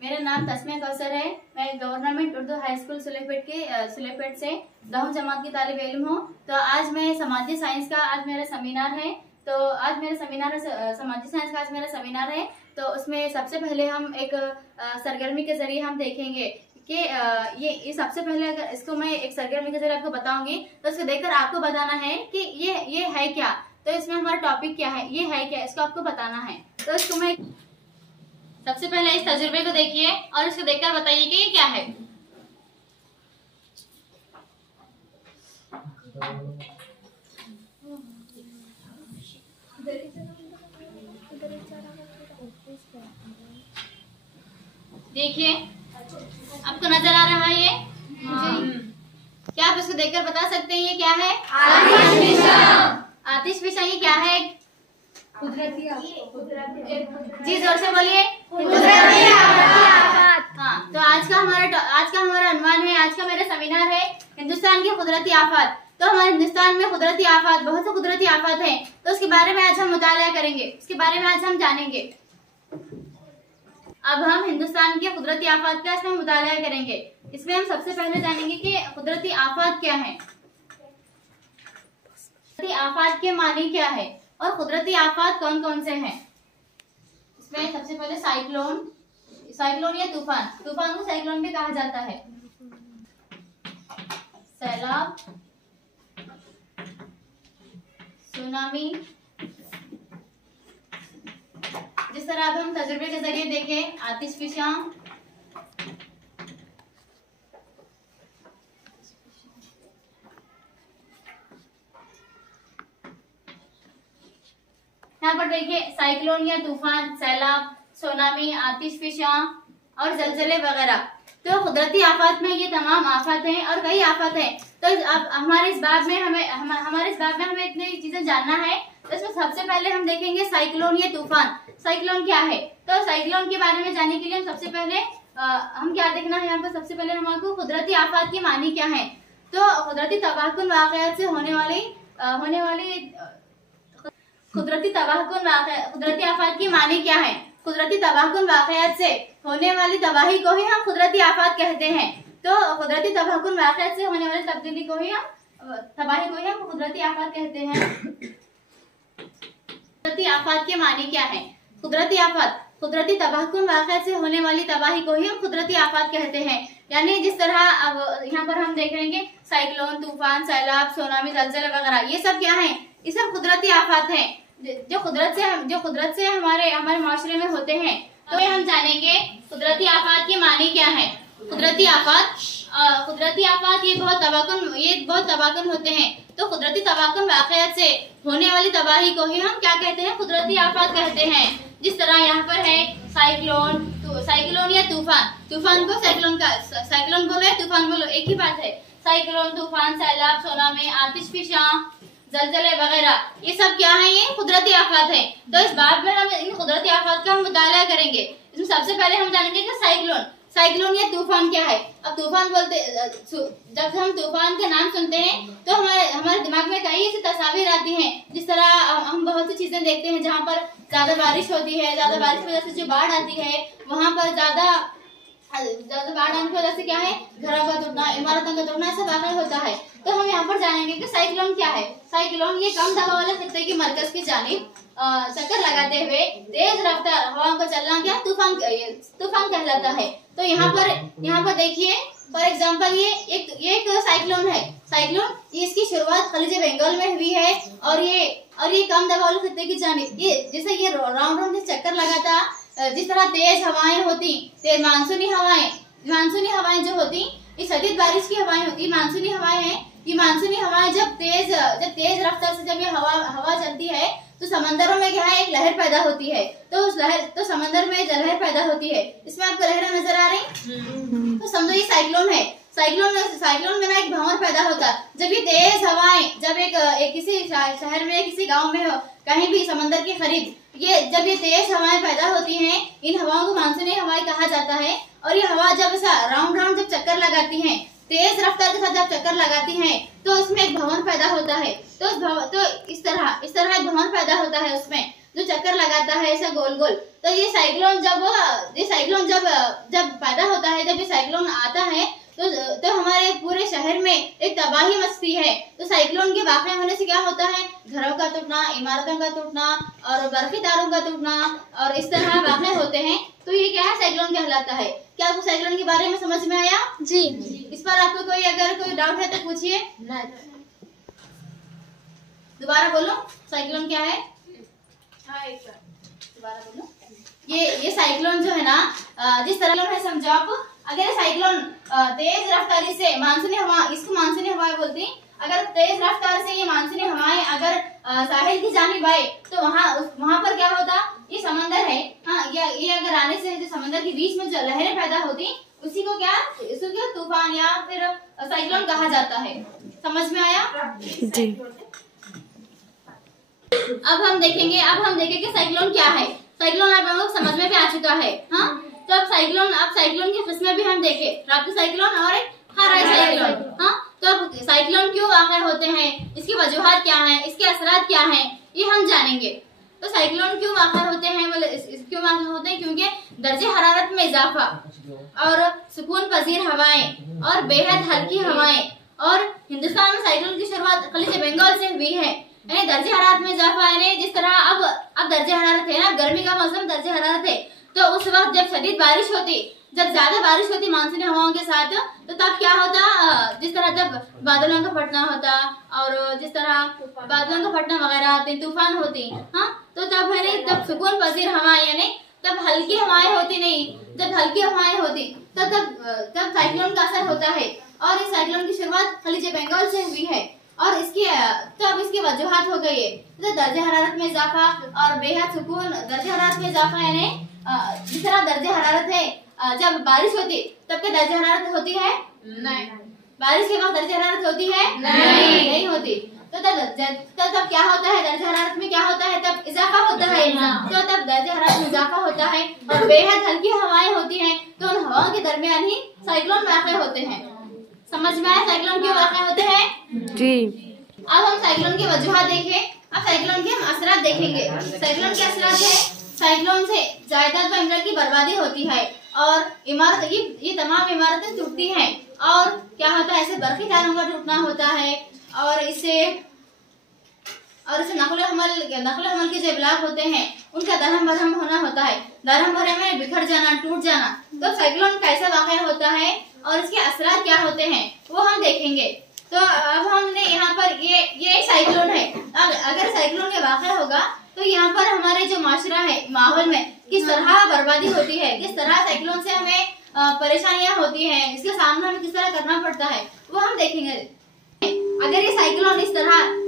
मेरा नाम तस्मिया कौसर है। मैं गवर्नमेंट उर्दू हाई स्कूल सुलेपेट से 10वीं जमात की तालिब इल्म हूँ। तो आज मैं समाजी साइंस का आज मेरा सेमिनार है। समाजी साइंस का आज मेरा सेमिनार है। तो उसमें सबसे पहले हम एक सरगर्मी के जरिए हम देखेंगे कि ये सबसे पहले अगर इसको मैं एक सरगर्मी के जरिए आपको बताऊंगी तो इसको देखकर आपको बताना है कि ये है क्या, तो इसमें हमारा टॉपिक क्या है, ये है क्या, इसको आपको बताना है। तो इसको मैं सबसे पहले इस तजुर्बे को देखिए और इसको देखकर बताइए कि ये क्या है। देखिए आपको नजर आ रहा है ये? क्या आप इसको देखकर बता सकते हैं ये क्या है? आतिशफिशा। ये क्या है? कुदरती जी, जोर से बोलिए। हाँ, तो आज का हमारा अनुमान है, आज का मेरा सेमिनार है हिंदुस्तान की कुदरती आफत। तो हमारे हिंदुस्तान में कुदरती आफत, बहुत से कुदरती आफत हैं, तो उसके बारे में आज हम मुताला करेंगे, उसके बारे में आज हम जानेंगे। अब हम हिंदुस्तान के कुदरती आफत का इसमें मुताला करेंगे। इसमें हम सबसे पहले जानेंगे कि कुदरती आफत क्या है, कुदरती आफत के मानी क्या है और कुदरती आफत कौन कौन से हैं। इसमें सबसे पहले साइक्लोन या तूफान को साइक्लोन भी कहा जाता है। सैलाब, सुनामी, जिस तरह अब हम तजुर्बे के जरिए देखें, आतिशफिशा, यहाँ पर देखिए साइक्लोन या तूफान, सैलाब, सुनामी, आतिशफिशा और जलजले वगैरह। तो कुदरती आफत में ये तमाम आफत हैं और कई आफत हैं। तो अब हमारे इस बाब में हमें इतनी चीजें जानना है। तो इसमें सबसे पहले हम देखेंगे साइक्लोन या तूफान। साइक्लोन क्या है? तो साइक्लोन के बारे में जानने के लिए हम सबसे पहले हम क्या देखना है, यहाँ पर सबसे पहले हमको कुदरती आफत की मानी क्या है। तो कुदरती तबाहकुन वाक़यात से होने वाली कुदरती आफत की मानी क्या है? कुदरती तबाहकुन वाक़यात से होने वाली तबाही को ही हम कुदरती आफत कहते हैं। तो कुदरती तबाहकुन वाक़यात से होने वाली तब्दीली को ही हम कुदरती आफत कहते हैं। कुदरती आफत के मानी क्या है? कुदरती कुदरती तबाहकुन वाक़यात से होने वाली तबाही को ही हम कुदरती आफत कहते हैं। यानी जिस तरह अब यहाँ पर हम देखेंगे साइक्लोन, तूफान, सैलाब, सुनामी, जलजले वगैरह, ये सब क्या है? ये सब कुदरती आफत हैं जो कुदरत से हमारे माशरे में होते हैं। तो हम जानेंगे कुदरती आफत की मानी क्या है। कुदरती आफत ये बहुत तबाहकुन होते हैं। तो कुदरती तबाहकुन वाक़यात से होने वाली तबाही को ही हम क्या कहते हैं? कुदरती आफत कहते हैं। जिस तरह यहाँ पर है साइक्लोन या तूफान को साइक्लोन बोलो या तूफान बोलो, एक ही बात है। साइक्लोन, तूफान, सैलाब, सुनामी, आतिशफिशा, जलजले वगैरह, ये सब क्या है? ये कुदरती आफत है। तो इस बाब में हम इन कुदरती आफत का हम मुताला करेंगे। इसमें सबसे पहले हम जानेंगे कि साइक्लोन या तूफान क्या है। अब जब हम तूफान का नाम सुनते हैं तो हमारे दिमाग में कई ऐसी तस्वीर आती हैं। जिस तरह हम बहुत सी चीजें देखते हैं जहाँ पर ज्यादा बारिश होती है, ज्यादा बारिश की वजह से जो बाढ़ आती है, वहाँ पर ज्यादा बाढ़ आने की वजह से क्या है? घरों का टूटना, इमारतों का टूटना, ऐसा वाक़या होता है। तो हम यहाँ पर जानेंगे कि साइक्लोन क्या है। साइक्लोन ये कम दबाव वाले खित्ते की मरकज की जानिब चक्कर लगाते हुए तेज रफ्तार हवाओं का चलना क्या तूफान कहलाता है। तो यहाँ पर देखिए, फॉर एग्जाम्पल ये एक साइक्लोन है। इसकी शुरुआत खलीज बंगाल में हुई है और ये कम दबाव वाले खित्ते की जानिब जैसे ये राउंड से चक्कर लगाता। जिस तरह तेज हवाएं होती, तेज मानसूनी हवाएं जो होती, ये शदीद बारिश की हवाएं होती, मानसूनी हवाएं हैं। ये मानसूनी हवाएं जब तेज रफ्तार से जब ये हवा चलती है तो समंदरों में क्या है? एक लहर पैदा होती है। तो समंदर में लहर पैदा होती है। इसमें आपको लहरें नजर आ रही? तो समझो ये साइक्लोन है। साइक्लोन में ना एक भंवर पैदा होता है। जब ये तेज हवाएं जब एक किसी शहर में, किसी गांव में हो, कहीं भी समंदर के करीब जब ये तेज हवाएं पैदा होती हैं, इन हवाओं को मानसूनी हवाएं कहा जाता है। और ये हवा जब ऐसा राउंड जब चक्कर लगाती हैं, तेज रफ्तार के साथ जब चक्कर लगाती हैं, तो इसमें एक भंवर पैदा होता होता है तो इस तरह एक भवन पैदा होता है, उसमें जो चक्कर लगाता है ऐसा गोल गोल। तो ये साइक्लोन जब पैदा होता है, जब ये साइक्लोन आता है तो हमारे पूरे शहर में एक तबाही मचती है। तो साइक्लोन के वाक़या होने से क्या होता है, घरों का टूटना, इमारतों का टूटना और बर्फी तारों का टूटना और इस तरह वाक़या होते हैं। तो ये क्या है, साइक्लोन कहलाता है। क्या आपको साइक्लोन के बारे में समझ में आया? जी। इस पर आपको कोई डाउट है तो पूछिए। दोबारा बोलो, साइक्लोन क्या है? दोबारा बोलो। ये साइक्लोन जो है ना, जिस तरह है समझो आप। अगर साइक्लोन तेज रफ्तारी से मानसूनी हवा, इसको मानसूनी हवाएं बोलते हैं। अगर तेज रफ्तार से ये मानसूनी हवाएं अगर साहिल की जानिब आए तो वहाँ पर क्या होता, ये समंदर है, हाँ, ये अगर आने से जो समंदर के बीच में जो लहरें पैदा होती, उसी को क्या तूफान या फिर साइक्लोन कहा जाता है। समझ में आया? जी। अब हम देखेंगे साइक्लोन क्या है। साइक्लोन आप लोगों को समझ में भी आ चुका है, हाँ। तो अब साइक्लोन की किस्में भी हम देखें, रात्रि साइक्लोन और एक हराई साइक्लोन, हाँ। तो अब साइक्लोन क्यों वाक़या होते हैं, इसकी वजूहात क्या हैं, इसके असरात क्या हैं, ये हम जानेंगे। तो साइक्लोन क्यों वाक़या होते हैं, क्यों वाक़या होते हैं, क्योंकि दर्जे हरारत में इजाफा और सुकून पजीर हवाएं और बेहद हल्की हवाएं, और हिंदुस्तान में साइक्लोन की शुरुआत खलीज बंगाल से हुई है। यानी दर्जे हरारत में इजाफा, यानी जिस तरह अब दर्जे हरारत है ना, गर्मी का मौसम दर्जे हरारत है, तो उस वक्त जब शदीद बारिश होती, जब ज्यादा बारिश होती मानसूनी हवाओं के साथ, तो तब क्या होता, जिस तरह जब बादलों का फटना होता और जिस तरह बादलों का फटना वगैरह आते, तूफान होती, हाँ, तो तब है नहीं, तब सुकून पजीर हवाएं, यानी तब हल्की हवाएं होती नहीं, जब हल्की हवाएं होती तब साइक्लोन का असर होता है। और इस साइक्लोन की शुरुआत खलीज बंगाल से हुई है और इसकी वजूहात हो गई है, तो दर्जे हरारत में इजाफा और बेहद सुकून। दर्जे हरारत में इजाफा यानी जिस तरह दर्जे हरारत है, जब बारिश होती तब क्या दर्जे हरारत होती है? नहीं। बारिश के वक्त दर्जे हरारत होती है? नहीं होती। तो तब क्या होता है, दर्जे हरारत में क्या होता है, तब इजाफा होता है। तो तब दर्जे हरारत में इजाफा होता है और बेहद हल्की हवाएं होती हैं, तो उन हवाओं के दरमियान ही साइक्लोन वाक़या होते हैं। समझ में आया साइक्लोन क्यों वाक़या होते हैं? जी। अब हम साइक्लोन की वजूहात देखें। अब साइक्लोन के हम असरात देखेंगे। साइक्लोन के असरात है, साइक्लोन से जायदाद व इमारत की बर्बादी होती है और ये तमाम इमारतें टूटती हैं, और क्या होता है, ऐसे बर्फी तारों का टूटना होता है, और इससे नकल हमल के जो इब्लाग होते हैं उनका दरहम बरहम होना होता है। दरहम बरहम में बिखर जाना, टूट जाना। तो साइक्लोन कैसा वाक़या होता है और इसके असरात क्या होते हैं वो हम देखेंगे। तो अब हमने यहाँ पर ये एक साइक्लोन है। अगर साइक्लोन के वाक़या होगा तो यहाँ पर हमारे जो माशरा है, माहौल में किस तरह बर्बादी होती है, किस तरह साइक्लोन से हमें परेशानियां होती हैं, इसका सामना हमें किस तरह करना पड़ता है वो हम देखेंगे। अगर ये साइक्लोन इस तरह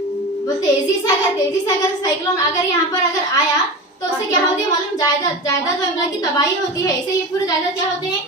तेजी से अगर साइक्लोन अगर यहाँ पर अगर आया तो उससे क्या होती है मालूम, जायदाद व इमला की तबाही होती है। इसे ये पूरे जायदाद क्या होते हैं,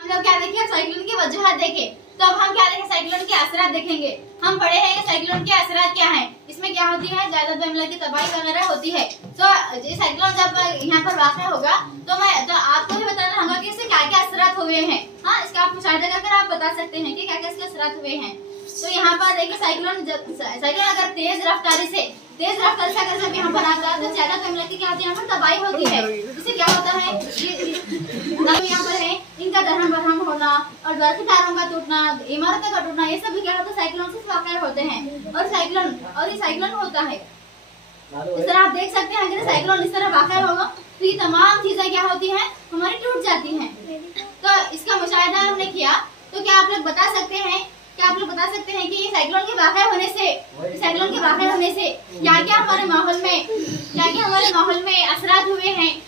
हम लोग क्या देखें, साइक्लोन की वजूहात देखें। तो अब हम क्या देखें, साइक्लोन के असरात देखेंगे। हम पढ़े हैं कि साइक्लोन के असरात क्या है, इसमें क्या होती है, जायदाद व इमला की तबाही वगैरह होती है। तो ये साइक्लोन जब यहाँ पर वाक़या होगा तो आपको भी बताना होगा कि इससे क्या क्या असरात हुए हैं, हाँ, इसका आप मुशाहिदा करके आप बता सकते हैं कि क्या क्या इसके असरात हुए हैं। तो यहाँ पर देखिए साइक्लोन अगर तेज रफ्तारी से अगर जब यहाँ पर आता है तो ज्यादा कम लगती क्या होती है, यहाँ पर तबाही होती है। इससे क्या होता है, यहाँ पर है इनका दरहम बरहम होना और बर्फी तारों का टूटना, इमारतों का टूटना, ये सब क्या होता है, साइक्लोन से वाक़या होते हैं। और ये साइक्लोन होता है इस तरह आप देख सकते हैं। अगर साइक्लोन इस तरह वाक़या होगा तो ये तमाम चीजें क्या होती हैं, हमारी टूट जाती हैं। तो इसका मुशाहिदा हमने किया। तो क्या आप लोग बता सकते हैं कि ये साइक्लोन के वाक़या होने से क्या क्या हमारे माहौल में असरात हुए हैं,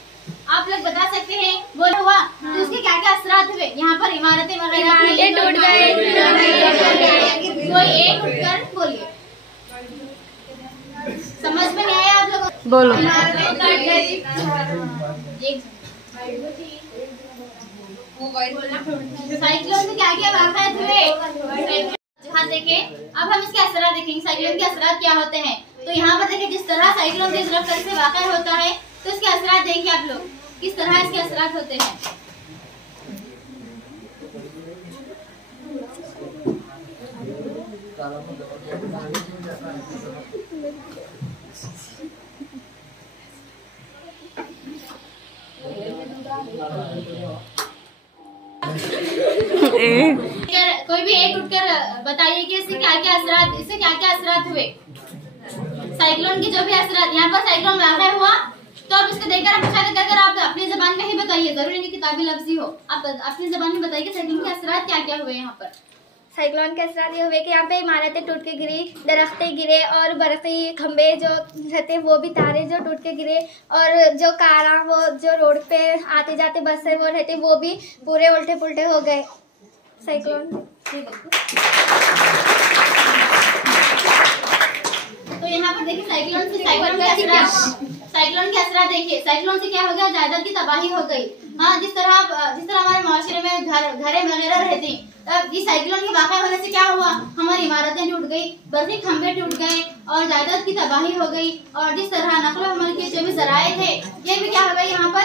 आप लोग बता सकते हैं। बोला हुआ तो उसके क्या क्या असरात हुए, यहाँ पर इमारतें वगैरह टूट गए, कोई एक उठकर बोलिए, समझ में नहीं आया आप लोगों को? बोलो। साइक्लोन में क्या क्या वाक़यात हुए देखिए। अब हम इसके असरात देखेंगे, साइक्लोन के असरात क्या होते हैं। तो यहाँ पर देखिए जिस तरह साइक्लोन तेज रफ्तार से वाक़या होता है तो इसके असरात देखिए आप लोग किस तरह इसके असरात होते हैं। कोई भी एक उठकर बताइए कि इससे क्या क्या असरात हुए। साइक्लोन के जो भी असरात, यहाँ पर साइक्लोन वाक़या हुआ तो अब इसको देखकर आप शायद अगर आप अपनी जबान में ही बताइए, जरूरी नहीं किताबी लफ्जी हो, आप अपनी जबान में बताइए कि साइक्लोन के असरात क्या क्या हुए। यहाँ पर साइक्लोन के असरात ये हुए कि यहाँ पे इमारतें टूट के गिरी, दरख्तें गिरे और बरक़ी खंबे जो रहते वो भी तारे जो टूट के गिरे, और जो कारा वो जो रोड पे आते जाते बसें वो रहते वो भी पूरे उल्टे पुल्टे हो गए साइक्लोन। तो यहाँ पर देखिए साइक्लोन के असरात देखिए, साइक्लोन से क्या हो गया, जायदाद की तबाही हो गई। हाँ, जिस तरह हमारे माशरे में घरें वगैरह रहती, इस साइक्लोन के वाक़या होने से क्या हुआ, हमारी इमारतें टूट गई, बर्फ़ी खंभे टूट गए और जायदाद की तबाही हो गई। और जिस तरह नक़ल व हमल के जो भी ज़राए थे ये भी क्या हो गए, यहाँ पर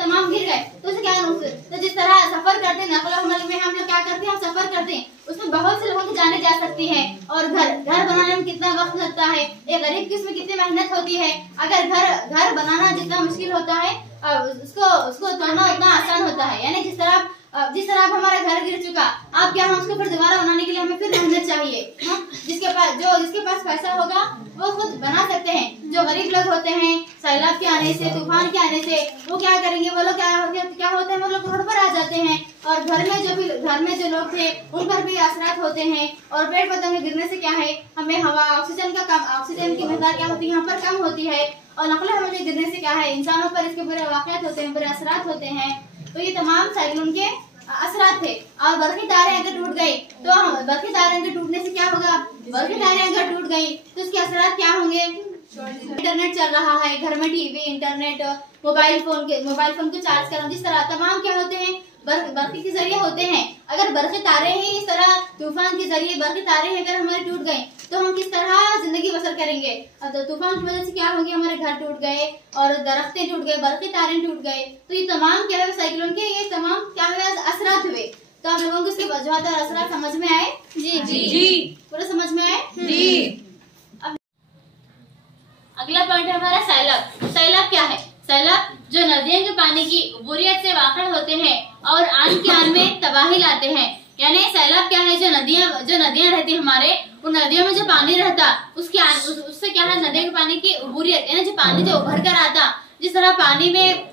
तमाम गिर गए। तो उससे क्या तो जिस तरह सफ़र करते हैं नक़ल व हमल में हम लोग क्या करते हैं, हम सफ़र करते हैं, उसमें बहुत से लोगों की जाने जा सकती है। और घर बनाने में कितना वक्त लगता है, एक गरीब की उसमें कितनी मेहनत होती है। अगर घर बनाना जितना मुश्किल होता है उसको तोड़ना उतना आसान होता है। यानी जिस तरह अब हमारा घर गिर चुका, अब क्या हम उसको फिर दोबारा बनाने के लिए हमें फिर मेहनत चाहिए। जिसके पास पैसा होगा वो खुद बना सकते हैं। जो गरीब लोग होते हैं सैलाब के आने से, तूफान के आने से वो क्या करेंगे, वो लोग क्या होते हैं, वो लोग रोड पर आ जाते हैं और घर में जो लोग थे उन पर भी असरात होते हैं। और पेड़ पौधों में गिरने से क्या है, हमें हवा ऑक्सीजन की मिकदार क्या होती है यहाँ पर कम होती है। और नक़ल हवाले गिरने से क्या है, इंसानों पर इसके बुरे वाक़यात होते हैं, बुरे असरात होते हैं। तो ये तमाम साइक्लोन के असरात थे। और बर्फ़ी तारे अगर टूट गई तो बर्फ़ी तारे के टूटने से क्या होगा, बर्फ़ी तारे अगर टूट गई तो उसके असरात क्या होंगे। इंटरनेट चल रहा है घर में, टीवी, इंटरनेट, मोबाइल फोन को चार्ज करना, जिस तरह तमाम क्या होते हैं बर्फ़ी के जरिए होते हैं। अगर बर्फ़ी तारे ही इस तरह तूफान के जरिए बर्फ़ी तारे अगर हमारे टूट गए तो हम किस तरह जिंदगी बसर करेंगे। तो तूफान की वजह से क्या होगी, हमारे घर टूट गए और दरख्तें टूट गए, बर्फ़ी तारे टूट गए। तो ये तमाम क्या है साइक्लोन के, ये तमाम क्या हुए असरात हुए। तो आप लोगों को इसके वजूहात और असरात समझ में आए? जी पूरा समझ में आए? जी। अगला पॉइंट है हमारा सैलाब। सैलाब क्या है? सैलाब जो नदियों के पानी की अबूरियत से वाक़ा होते हैं और आन के आन में तबाही लाते हैं। यानी सैलाब क्या है, जो नदियां रहती हमारे, उन नदियों में जो पानी रहता उससे क्या है, नदियों के पानी की अबूरियत, यानी जो पानी जो उभर कर आता, जिस तरह पानी में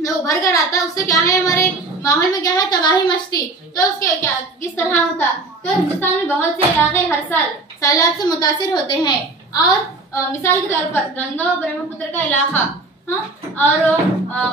जो उभर कर आता उससे क्या है, हमारे माहौल में क्या है, तबाही मचती। तो उसके क्या किस तरह होता, तो हिंदुस्तान में बहुत से इलाके हर साल सैलाब से मुतासिर होते हैं। और मिसाल के तौर पर गंगा और ब्रह्मपुत्र का इलाका, हाँ, और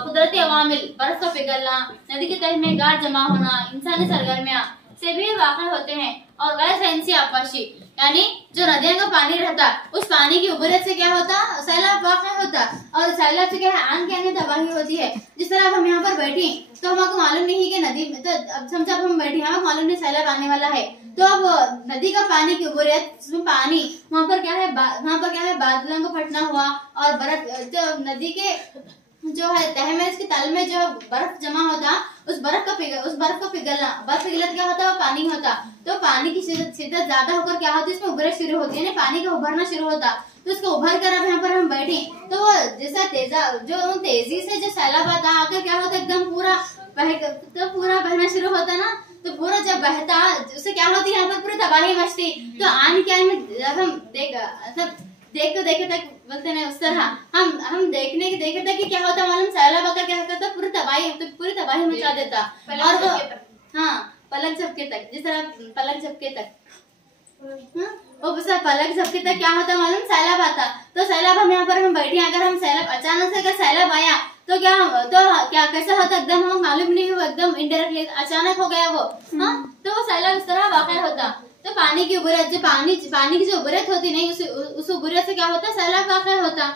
कुदरती अवामिल, बर्फ का पिघलना, नदी के तह में गार जमा होना, इंसानी सरगर्मियां से भी वाक़ा होते हैं। और गैर साइंसी आपाशी, यानी जो नदियों का पानी रहता उस पानी की उबरत से क्या होता, सैलाब वाक़ा होता। और सैलाब से क्या है, आन के आने तबाही होती है। जिस तरह अब हम यहाँ पर बैठे तो हमको मालूम नहीं कि नदी, तो अब समझा हम बैठे हैं, मालूम नहीं सैलाब आने वाला है। तो अब नदी का पानी की उबरत, उसमें पानी वहाँ पर क्या है बादलों को फटना हुआ और बर्फ जो नदी के जो है तह में, इसके तल में जो बर्फ जमा होता, उस बर्फ का पिघलना, बर्फ पिघलत क्या होता है, वो पानी होता। तो पानी की शिद्दत ज्यादा होकर क्या होती है, इसमें उबरत शुरू होती है, यानी पानी का उभरना शुरू होता। तो उसको उभर कर अब यहाँ पर हम बैठे तो वो जैसा तेजी से जो सैलाब आता आकर क्या होता, एकदम पूरा बहना शुरू होता ना। तो पूरा जब बहता उससे क्या होती है, यहाँ पर पूरी तबाही मचती। तो आन के आन में जब हम देखे तक बोलते ना, उस तरह हम देखे तक कि क्या होता मालूम, सैलाब आकर क्या करता, पूरी तबाही मचा देता। और वो हाँ पलक झपके तक, जिस तरह पलक झपके तक, वो पलक झपके तक क्या होता मालूम, सैलाब आता। तो सैलाब हम यहाँ पर हम बैठे, अगर हम सैलाब अचानक से अगर सैलाब आया तो क्या कैसा होता, एकदम हम मालूम नहीं हुआ, एकदम इनडायरेक्टली अचानक हो गया वो, हाँ। तो वो सैलाब इस तरह वाक़या होता। तो पानी की उबरत, जो पानी की जो उबरत होती नहीं, उस उबरत से क्या होता, सैलाब वाक़या होता।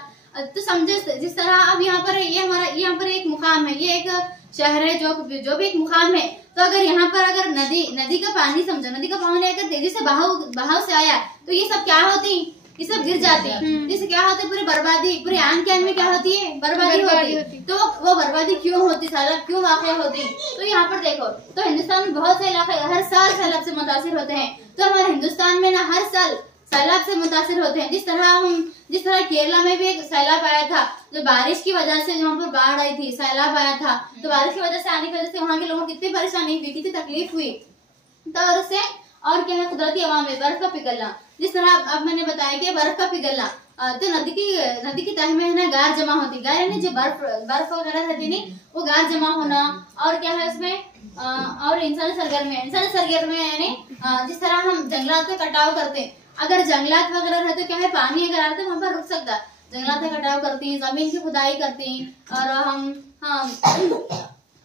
तो समझे जिस तरह अब यहाँ पर यहाँ पर एक मुकाम है, ये एक शहर है जो भी एक मुकाम है। तो अगर यहाँ पर अगर नदी का पानी समझो, नदी का पानी अगर तेजी से बहाव से आया तो ये सब क्या होती, ये सब गिर जाती है। जिससे क्या होता है, पूरी बर्बादी, पूरे आन के आन में क्या होती है, बर्बादी होती। तो वो बर्बादी क्यों होती, सैलाब क्यों वाक़या होती। तो यहाँ पर देखो, तो हिंदुस्तान में बहुत से इलाके हर साल सैलाब से मुतासिर होते हैं। तो हमारे हिंदुस्तान में ना हर साल सैलाब से मुतासिर होते हैं। जिस तरह केरला में भी एक सैलाब आया था, जो बारिश की वजह से, जहाँ पर बाढ़ आई थी, सैलाब आया था, तो बारिश की वजह से आने की वजह से वहाँ के लोगों को कितनी परेशानी हुई, कितनी तकलीफ हुई। तो और उससे और क्या है, कुदरती हवा में बर्फ का पिघलना। जिस तरह अब मैंने बताया कि बर्फ का पिघलना, तो नदी की तह में है ना गार जमा होती, गार यानी जो बर्फ वगैरह रहती नहीं, वो गार जमा होना। और क्या है उसमें और इंसानी सरगर्मी यानी जिस तरह हम जंगलात का कटाव करते हैं, अगर जंगलात वगैरह रहते क्या है, पानी अगर आता है वहां पर रुक सकता, जंगलात का कटाव करती हैं, जमीन की खुदाई करती हैं, और हम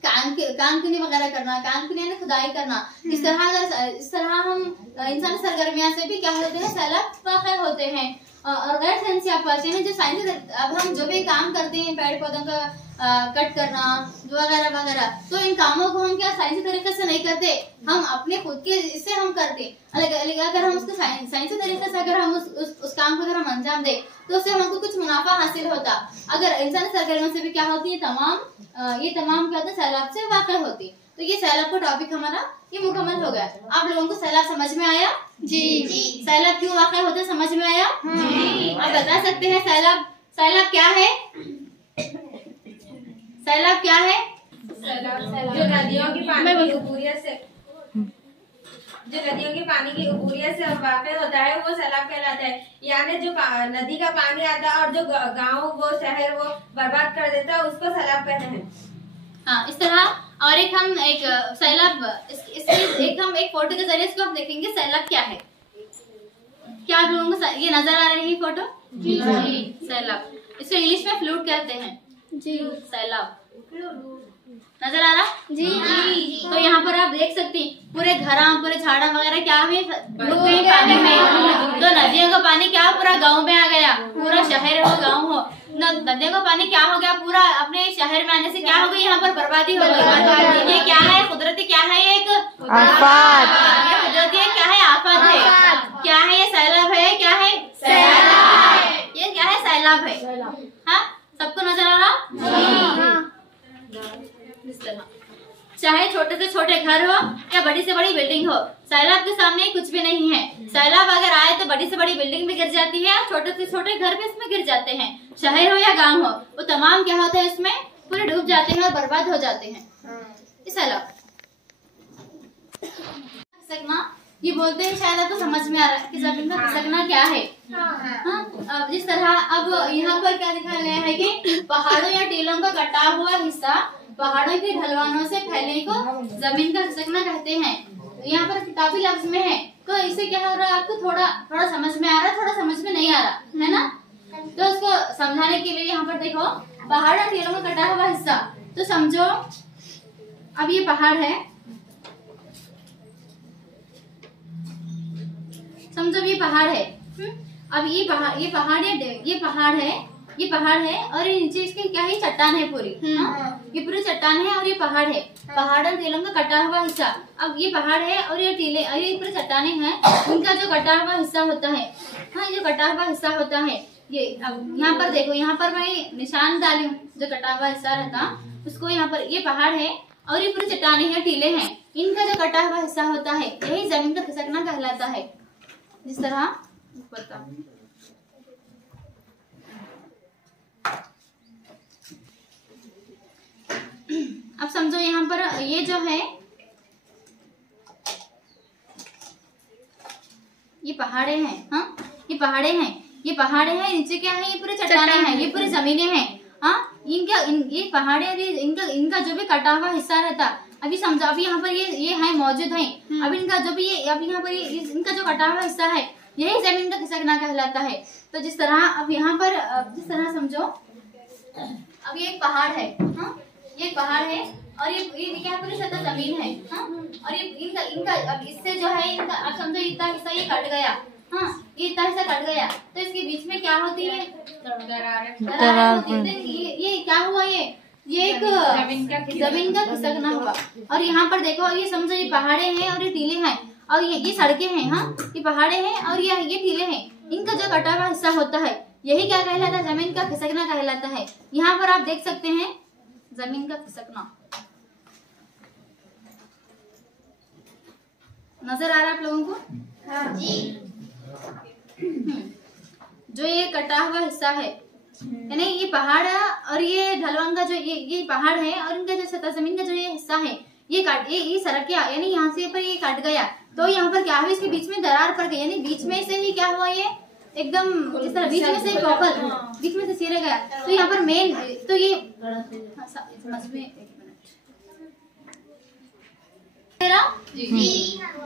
कानकुनी वगैरह करना, कानकुनी यानी खुदाई करना। इस तरह हम इंसानी सरगर्मियां से भी क्या होते हैं, सैलाब वाक़ होते हैं। और गैर साइंसी आफत हैं जो साइंसी, अब हम जो भी काम करते हैं, पेड़ पौधों का कट करना वगैरह वगैरह, तो इन कामों को हम क्या साइंसी तरीके से नहीं करते, हम अपने खुद के इससे हम करते। अगर हम उसको साइंसी तरीके से अगर हम उस काम को अगर हम अंजाम दें, तो उससे हमको कुछ मुनाफा हासिल होता। अगर इंसानी सरगर्मियों से भी क्या होती है, ये तमाम क्या होता है, सैलाब से वाक़ होती। तो ये सैलाब का टॉपिक हमारा ये मुकम्मल हो गया। आप लोगों को सैलाब समझ में आया? जी। सैलाब क्यों वाक़ होता है समझ में आया? जी। आप बता सकते हैं सैलाब क्या है? सैलाब क्या है? जो नदियों की पानी की अबूरियत से वाक़ होता है, वो सैलाब कहलाता है। यानी जो नदी का पानी आता है और जो गांव वो शहर वो बर्बाद कर देता है, उसको सैलाब कहते हैं। हाँ, इस तरह। और एक सैलाब हम एक फोटो के जरिए इसको हम देखेंगे, सैलाब क्या है। क्या आप लोगों को ये नजर आ रही है फोटो? जी। सैलाब, इसको इंग्लिश में फ्लूड कहते हैं। जी। सैलाब नजर आ रहा? जी। तो यहाँ पर आप देख सकती पूरे पूरे झाड़ा वगैरह क्या हुए, डूब गई पानी में। तो नदियों का पानी क्या पूरा गांव में आ गया, पूरा शहर हो गांव हो, नदियों का पानी क्या हो गया, पूरा अपने शहर में आने से क्या हो गई, यहाँ पर बर्बादी हो गई। ये क्या है, कुदरती क्या है, ये एक आफत। ये कुदरती क्या है, आफत है। क्या है ये, सैलाब है। क्या है, सैलाब। ये क्या है, सैलाब है। हाँ, सबको नजर आ रहा? इस तरह चाहे छोटे से छोटे घर हो या बड़ी से बड़ी बिल्डिंग हो, सैलाब के सामने कुछ भी नहीं है। सैलाब अगर आए तो बड़ी से बड़ी बिल्डिंग भी गिर जाती है, छोटे से छोटे घर भी इसमें गिर जाते हैं। शहर हो या गांव हो, वो तमाम क्या होता है, इसमें पूरे डूब जाते हैं और बर्बाद हो जाते हैं। इस सैलाब ये बोलते हैं, शायद आपको समझ में आ रहा है कि जमीन का खिसकना क्या है। हाँ, जिस तरह अब यहाँ पर क्या दिखाया गया है कि पहाड़ों या टीलों का कटा हुआ हिस्सा पहाड़ों की ढलवानों से फैलने को जमीन का खिसकना कहते हैं। यहाँ पर किताबी लफ्ज में है, तो इससे क्या हो रहा है, आपको थोड़ा समझ में आ रहा है, थोड़ा समझ में नहीं आ रहा है ना। तो उसको समझाने के लिए यहाँ पर देखो, पहाड़ और टीलों का कटा हुआ हिस्सा, तो समझो अब ये पहाड़ है, समझो ये पहाड़ है। अब ये पहाड़ है और ये नीचे इसके क्या है, चट्टान है पूरी। ये पूरी चट्टान है और ये पहाड़ है, पहाड़ और टीलों का कटा हुआ हिस्सा। अब ये पहाड़ है और ये टीले और ये पूरी चट्टाने हैं, उनका जो कटा हुआ हिस्सा होता है, हाँ, जो कटा हुआ हिस्सा होता है ये। अब यहाँ पर देखो, यहाँ पर मैं निशान डाली हूँ, जो कटा हुआ हिस्सा रहता उसको। यहाँ पर ये पहाड़ है और ये पूरी चट्टाने हैं, टीले हैं, इनका जो कटा हुआ हिस्सा होता है, यही जमीन का खिसकना कहलाता है। जिस तरह अब समझो यहाँ पर ये जो है, ये पहाड़े हैं। हाँ, ये पहाड़े हैं, नीचे क्या है, ये पूरे चट्टाने हैं, ये पूरी जमीनें हैं। हाँ, ये पहाड़े और इनका जो भी कटा हुआ हिस्सा रहता, अभी समझो, अभी यहाँ पर ये है, मौजूद है। अब इनका जो भी अब यहाँ पर इनका जो कटा हुआ हिस्सा है, यही जमीन का खिसकना कहलाता है। तो जिस तरह अब यहाँ पर जिस तरह समझो, अब ये एक पहाड़ है। हाँ, ये पहाड़ है और ये क्या पूरी सतह जमीन है। हाँ, और ये इनका अब इससे जो है, इनका अब समझो इतना हिस्सा ये कट गया। हाँ, ये इतना हिस्सा कट गया, तो इसके बीच में क्या होती है, दरार होती है। ये क्या हुआ, ये एक जमीन का खिसकना हुआ। और यहाँ पर देखो, ये समझो ये पहाड़े हैं और ये टीले हैं और ये सड़कें हैं। हाँ, ये पहाड़े हैं और ये टीले हैं, इनका जो कटा हुआ हिस्सा होता है, यही क्या कहलाता है, जमीन का खिसकना कहलाता है। यहाँ पर आप देख सकते हैं जमीन का खिसकना, नजर आ रहा है आप लोगों को? हाँ जी। जो ये कटा हुआ हिस्सा है यानी ये पहाड़ और ये ढलवान का जो ये पहाड़ है और इनका जो सतह जमीन का जो ये हिस्सा है ये सड़क गया यानी यहाँ से पर ये कट गया तो यहाँ पर क्या हुआ इसके बीच में दरार पड़ गई यानी बीच में से ही क्या हुआ ये एकदम इस तरह बीच में से प्रॉपर बीच में से सिरे गया तो यहाँ पर मेन तो ये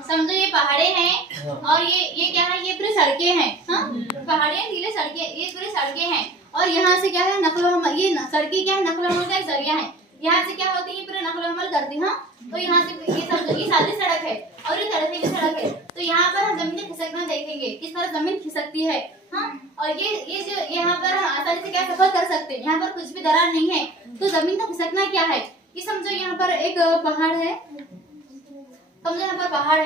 समझो ये पहाड़े हैं और ये क्या है ये पूरी सड़कें हैं पहाड़े नीले सड़कें ये पूरी सड़कें हैं और यहाँ से क्या है नकलो हमल ये सड़कें क्या है नकलो हमल का एक जरिया है यहाँ से क्या होती है पूरे नकलो हमल करती है तो यहाँ से ये समझो ये सादी सड़क है और ये तड़के की सड़क है तो यहाँ पर हम जमीन खिसकना देखेंगे किस तरह जमीन खिसकती है और ये जो यहाँ पर हम आसानी से क्या सफर कर सकते हैं यहाँ पर कुछ भी दरार नहीं है तो जमीन का खिसकना क्या है ये समझो यहाँ पर एक पहाड़ है समझो यहाँ पर पहाड़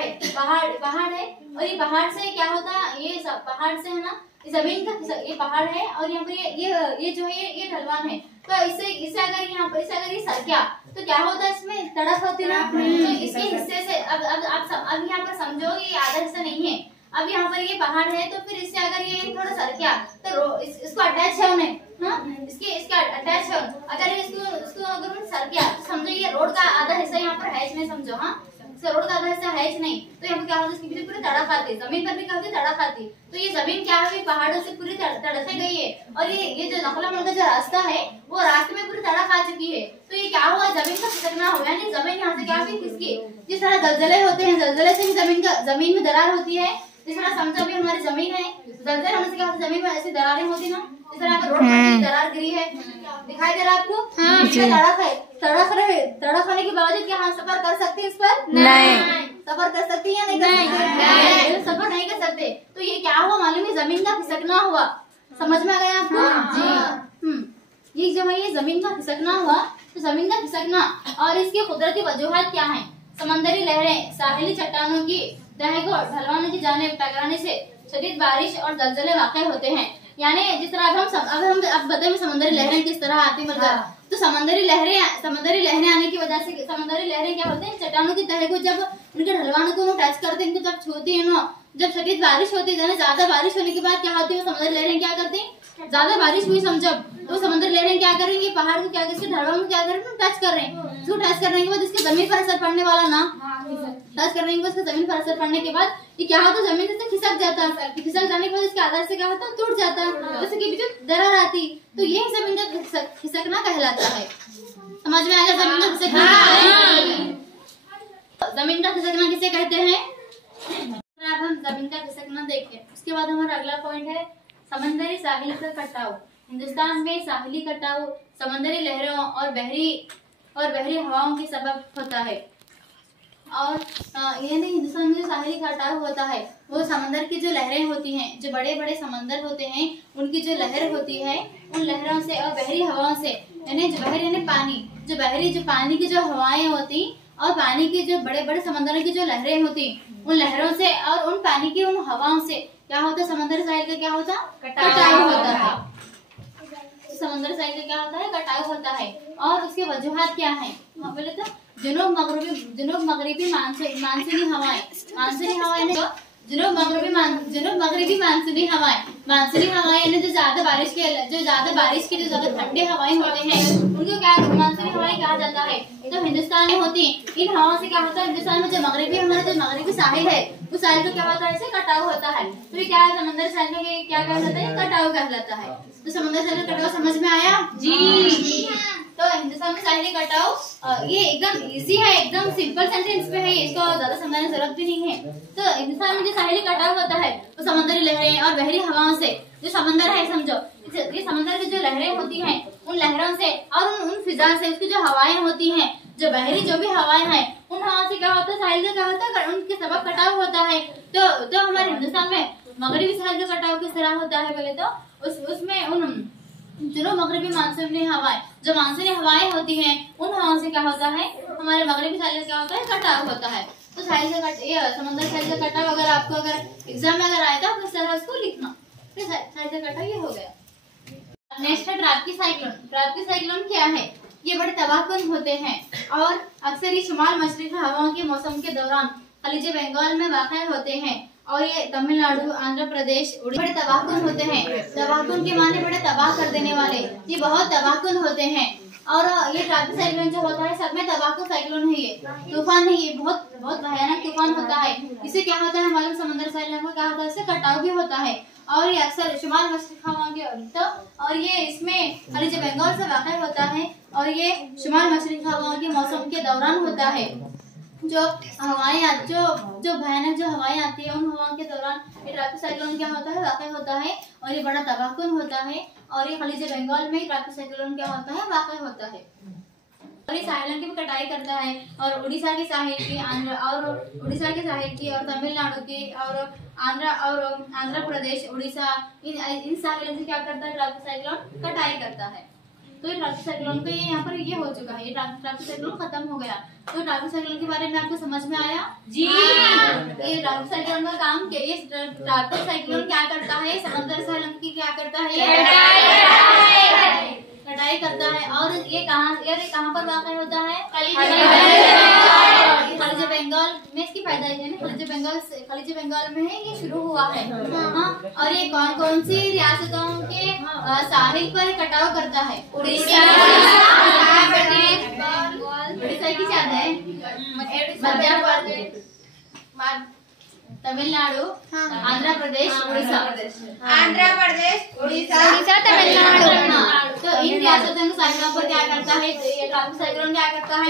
है और ये पहाड़ से क्या होता है ये सब पहाड़ से है ना जमीन का ये पहाड़ है और यहाँ पर ये जो है ये ढलवान है तो इससे अगर यहाँ पर इससे अगर ये सर गया तो क्या होता है इसमें तड़क होती ना तो इसके हिस्से से अब यहाँ पर समझो ये आधा हिस्सा नहीं है अब यहाँ पर ये पहाड़ है तो फिर इससे अगर ये थोड़ा सर गया तो इसको अटैच है उन्हें इसके अटैच है अगर इसको अगर सर गया तो समझो ये रोड का आधा हिस्सा यहाँ पर है इसमें समझो रोड का आधा हिस्सा है नहीं तो यहाँ पर क्या होता है इसके पीछे पूरी तड़क आती जमीन पर भी क्या होती तड़क आती तो ये जमीन क्या है पहाड़ों से पूरी तड़के गई है और ये जो नकला हमल का जो रास्ता है वो रास्ते में पूरी तड़क आ चुकी है तो ये क्या हुआ जमीन का खिसकना हुआ यानी जमीन यहाँ से क्या हुई खिसकी जिस तरह जलजले होते हैं जलजले से भी जमीन में दरार होती है जिस तरह समझो भी हमारी जमीन है जलजले होने से क्या होता है जमीन में ऐसी दरारें होती ना इस तरह रोड पर दरार गिरी है दिखाई दे रहा है आपको तड़क होने के बावजूद क्या हम सफर कर सकते हैं इस पर नहीं सफर कर सकते हैं या नहीं कर सकते सफर नहीं कर सकते तो ये क्या हुआ मालूम है जमीन का खिसकना हुआ समझ में आ गया आपको ये जो है ये जमीन का खिसकना हुआ तो जमीन का खिसकना और इसकी कुदरती वजूहत क्या है समंदरी लहरें साहिली चट्टानों की तह को ढलवाने की जानिब टकराने से शदीद बारिश और जलजले वाक़ई होते हैं यानी जिस तरह अब बताइए समंदरी लहरें किस तरह आती है तो समंदरी लहरें आने की वजह से समंदरी लहरें क्या होते हैं चट्टानों की तह को जब उनके ढलवानों को टच करते हैं इनको जब छूती है ना जब शदीद बारिश होती है ज्यादा बारिश होने के बाद क्या होती है समंदरी लहरें क्या करती हैं ज्यादा बारिश हुई समझो तो समुद्र लहरें क्या करेंगे पहाड़ को क्या इसके ढलवान को क्या करेंगे टच कर रहे हैं इसको टच करने के बाद इसके जमीन पर असर पड़ने वाला ना टच करने के बाद इसके जमीन पर असर पड़ने के बाद ये क्या होता है जमीन से खिसक जाता है खिसक जाने के बाद इसके आधार से क्या होता है टूट जाता है तो इसके बीच दरार आती तो ये जमीन का खिसकना कहलाता है समझ में आएगा जमीन का खिसकना जमीन का खिसकना किसे कहते हैं अब हम जमीन का खिसकना देखें उसके बाद हमारा अगला पॉइंट है समंदरी साहिल का कटाव हिंदुस्तान में साहिली कटाव समंदरी लहरों और बहरी हवाओं के सबब होता है और ये नहीं हिंदुस्तान में जो साहिली कटाव होता है वो समंदर की जो लहरें होती हैं जो बड़े बड़े समंदर होते हैं उनकी जो लहर होती है उन लहरों से और बहरी हवाओं से यानी जो बहरी यानी पानी जो पानी की जो हवाएं होती और पानी की जो बड़े बड़े समंदरों की जो लहरें होती उन लहरों से और उन पानी की उन हवाओं से क्या होता है समंदर साहिल का क्या होता है कटाव होता है समंदर साहिल का क्या होता है कटाव होता है और उसके वजूहात क्या है बोले तो जुनूब मगरिबी मानसूनी हवाएं जुनूब मगरिबी मानसूनी हवाएं यानी जो ज्यादा बारिश की जो ज्यादा ठंडे हवाएं होते हैं उनको क्या मानसूनी हवाएं कहा जाता है तो हिंदुस्तान में होती इन हवाओं से क्या होता है हिंदुस्तान में जो मगरिबी साहिल है उस साहिल को क्या होता है इसे कटाव होता है तो ये क्या है समंदर साहिल में क्या कहलाता है कटाव कहलाता है तो समंदर साहिल का कटाव समझ में आया जी तो हिंदुस्तान में साहिली कटाव ये एकदम इजी है एकदम सिंपल सेंटेंस पे है इसको ज्यादा समझने की जरूरत भी नहीं है तो हिंदुस्तान में जो साहिली कटाव होता है वो समंदरी लहरें और बहरी हवाओं से जो समंदर है समझो ये समंदर की जो लहरें होती हैं उन लहरों से और उन फिजा से उसकी जो हवाएं होती हैं जो बहरी जो भी हवाएं हैं उन हवाओं से क्या होता है साहिल का क्या होता है उनके सबब कटाव होता है तो हमारे हिंदुस्तान में मगरबी साहिल का कटाव किस तरह होता है बोले तो उसमें उन जुनूब मगरबी मानसूनी हवाएं जो मानसूनी हवाएं होती हैं उन हवाओं से क्या होता है हमारे मगरबी साहिल का क्या होता है कटाव होता है तो साहिल का समंदर साहिल का कटाव अगर आपको अगर एग्जाम में अगर आया था तो इस तरह उसको लिखना फिर साहिल का कटाव ये हो गया। नेक्स्ट है ड्राफ्टी साइक्लोन क्या है ये बड़े तबाहकुन होते हैं और अक्सर ये शुमाल मशरिक हवाओं के मौसम के दौरान खलीज बंगाल में वाक़ होते हैं और ये तमिलनाडु, आंध्र प्रदेश, उड़ीसा बड़े तबाहकुन होते हैं। तबाहकुन के माने बड़े तबाह कर देने वाले, ये बहुत तबाहकुन होते हैं। और ये ट्रॉपिक साइक्लोन जो होता है सब में तबाहकुन साइक्लोन है, ये तूफान नहीं, ये बहुत बहुत भयानक तूफान होता है। इससे क्या होता है मालूम, समुद्र साइक्लोन का क्या होता है, इससे कटाव भी होता है। और ये अक्सर शुमाल मशरिक हवाओं के और ये इसमें खलीज बंगाल से वाक़ई होता है। और ये शुमाल मशरिक हवाओं के मौसम के दौरान होता है। जो हवाएं जो भयानक जो हवाएं आती है, उन हवाओं के दौरान ये ट्रॉपिक साइक्लोन क्या होता है, वाक़ई होता है। और ये बड़ा तबाहकुन होता है। और ये खलीज बंगाल में ट्रॉपिक साइक्लोन क्या होता है, वाक़ई होता है। और ये साहिल की भी कटाई करता है। और उड़ीसा के साहिल की, उड़ीसा के साहिल की, और तमिलनाडु की, और आंध्र प्रदेश, उड़ीसा, इन साहिलों से क्या करता है ट्रॉपिक साइक्लोन, कटाई करता है। तो ये ट्रॉपिक साइक्लोन तो ये यहाँ पर ये हो चुका है, ये ट्रॉपिक साइक्लोन खत्म हो गया। तो ट्रॉपिक साइक्लोन के बारे में आपको समझ में आया जी? ये ट्रॉपिक साइक्लोन का काम क्या, ये ट्रॉपिक साइक्लोन क्या करता है, समंदर साइक्लोन की क्या करता है, कटाई करता है। और ये कहाँ पर वाक़ई होता है, खलीज बंगाल में इसकी पैदाइश है, खलीज बंगाल में है ये शुरू हुआ है। हाँ, और ये कौन कौन सी रियासतों के साहिल पर कटाव करता है, उड़ीसा की ज्यादा है, मध्य प्रदेश, तमिलनाडु, आंध्र प्रदेश, उड़ीसा, तमिलनाडु। तो इन रियासतों के साइक्लोन पर क्या करता है, ये ट्रॉपिक साइक्लोन क्या करता है,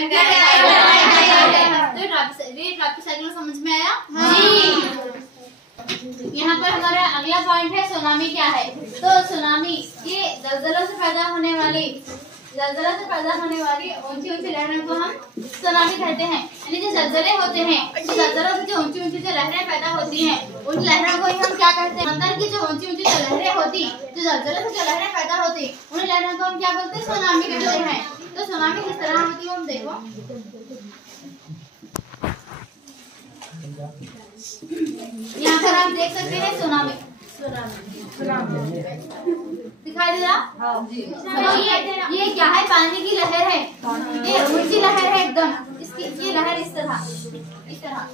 तो ट्रॉपिक साइक्लोन समझ में आया जी? यहाँ पर हमारा अगला पॉइंट है सुनामी क्या है। तो सुनामी ये जलजला से पैदा होने वाली ऊंची लहरों को हम सुनामी कहते हैं। यानी जो जलजले होते हैं, तो जलजलों से जो ऊंची जो लहरें पैदा होती हैं, उन लहरों को ही हम क्या कहते हैं, समंदर की जो ऊंची जो लहरें होती, जो जलजलों से जो लहरें पैदा होती, उन लहरों को हम क्या बोलते हैं, सुनामी कहते हैं। तो सुनामी किस तरह होती है हम देखो, यहाँ पर आप देख सकते हैं सुनामी दिखाई दे रहा। तो ये क्या है, पानी की लहर है, ये ऊंची लहर है एकदम, इसकी ये लहर इस तरह इस तरह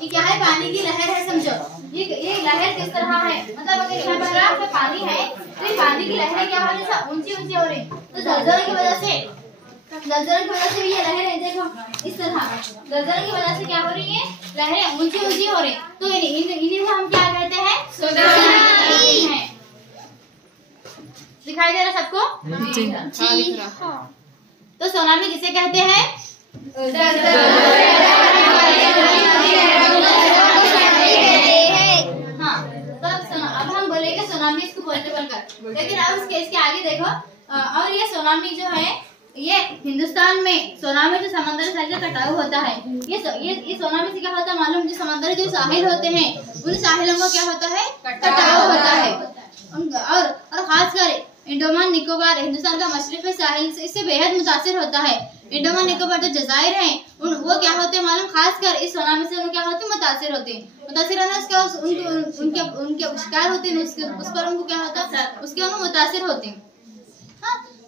ये क्या है, पानी की लहर है, समझो। ये लहर किस तरह है, मतलब अगर यहाँ पर पानी है तो ये पानी की लहरें क्या हो रही है, ऊंची हो रही। तो जलजले की वजह से भी ये लहरें देखो इस तरह, जलजले की वजह से क्या हो रही है, लहरें ऊंची हो रही। तो इन्हीं हम क्या कहते हैं, सुनामी है। दिखाई दे रहा सबको जी? तो सुनामी किसे कहते हैं, हाँ। तो अब हम बोलेंगे सुनामी इसको पोर्टेबल कर, लेकिन अब इसके आगे देखो। और ये सुनामी जो है, ये हिंदुस्तान में सुनामी जो समंदर साहिल का कटाव होता है, ये सुनामी से क्या होता है मालूम, जो समंदर जो साहिल होते हैं, उन साहिलों को क्या होता है, कटाव होता है। और खासकर अंडमान निकोबार, हिंदुस्तान का मशरक़ी साहिल से इससे बेहद मुतासिर होता है। अंडमान निकोबार जो जजायर हैं, वो क्या होते हैं मालूम, खासकर इस सुनामी से क्या होते हैं, मुतासिर होते हैं। मुतासिर होना उनके शिकार होते हैं, उस पर उनको क्या होता है, उसके उनको मुतासिर होते हैं।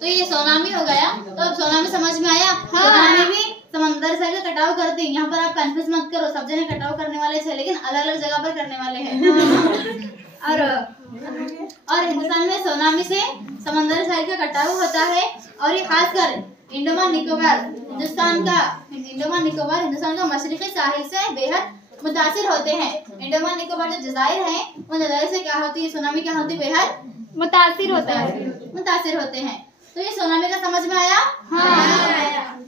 तो ये सुनामी हो गया। तो अब सुनामी समझ में आया, सुनामी भी समंदर से कटाव करते हैं। यहाँ पर आप कंफ्यूज मत करो, सब जगह कटाव करने वाले थे, लेकिन अलग अलग जगह पर करने वाले हैं। और हिंदुस्तान में सुनामी से समंदर साहिल का कटाव होता है। और ये खासकर अंडमान निकोबार हिंदुस्तान का मशरक़ी साहिल से बेहद मुतासिर होते हैं। अंडमान निकोबार जो जजायर हैं, उन जजायर से क्या होती है, सुनामी क्या होती है, बेहद मुतासिर होते हैं। तो ये सुनामी का समझ में आया? हाँ।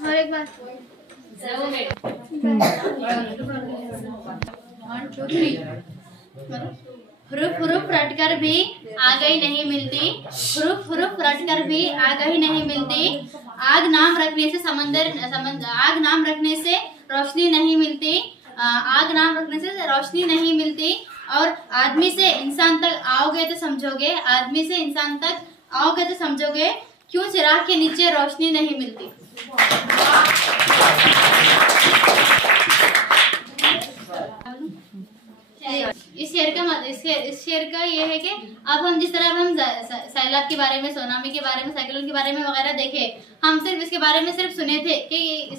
और एक बार 1 2 3 हुरूफ रटकर भी आगही नहीं मिलती, हुरूफ रटकर भी आगही नहीं मिलती। आग नाम रखने से रोशनी नहीं मिलती, आग नाम रखने से रोशनी नहीं मिलती। और आदमी से इंसान तक आओगे तो समझोगे, क्यों चिराग के नीचे रोशनी नहीं मिलती। इससे इस शेर का ये है कि अब हम जिस तरह हम सैलाब के बारे में, सुनामी के बारे में, साइक्लोन के बारे में वगैरह देखे, हम सिर्फ इसके बारे में सिर्फ सुने थे कि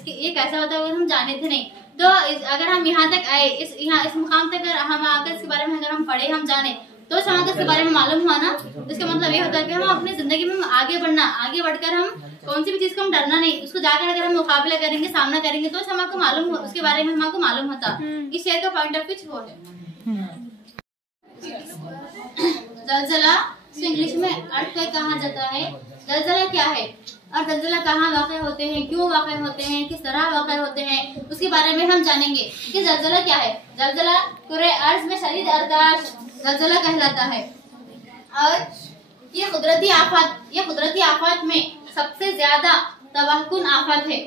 ये कैसा होता है, हम जाने थे नहीं। तो अगर हम यहाँ तक आए, इस मुकाम तक हम आकर इसके बारे में अगर हम पढ़े, हम जाने, तो हमें इसके बारे में मालूम हुआ ना, इसका मतलब ये होता है कि हम अपनी जिंदगी में आगे बढ़कर हम कौन सी भी चीज को हम डरना नहीं, उसको जाकर अगर हम मुकाबला करेंगे, सामना करेंगे, तो हमको मालूम हो, उसके बारे में हमको मालूम होता। इस शेर का पॉइंट ऑफ व्यू वो है। जलजला इंग्लिश में अर्थक्वेक कहा जाता है। जलजला क्या है और जलजला कहाँ वाक़ होते हैं, क्यों वाक़ होते हैं, किस तरह वाक़ होते हैं, उसके बारे में हम जानेंगे कि जलजला क्या है। जलजला पूरे अर्ज में शदीद अर्दाश जलजला कहलाता है और ये कुदरती आफत में सबसे ज्यादा तबाहकुन आफत है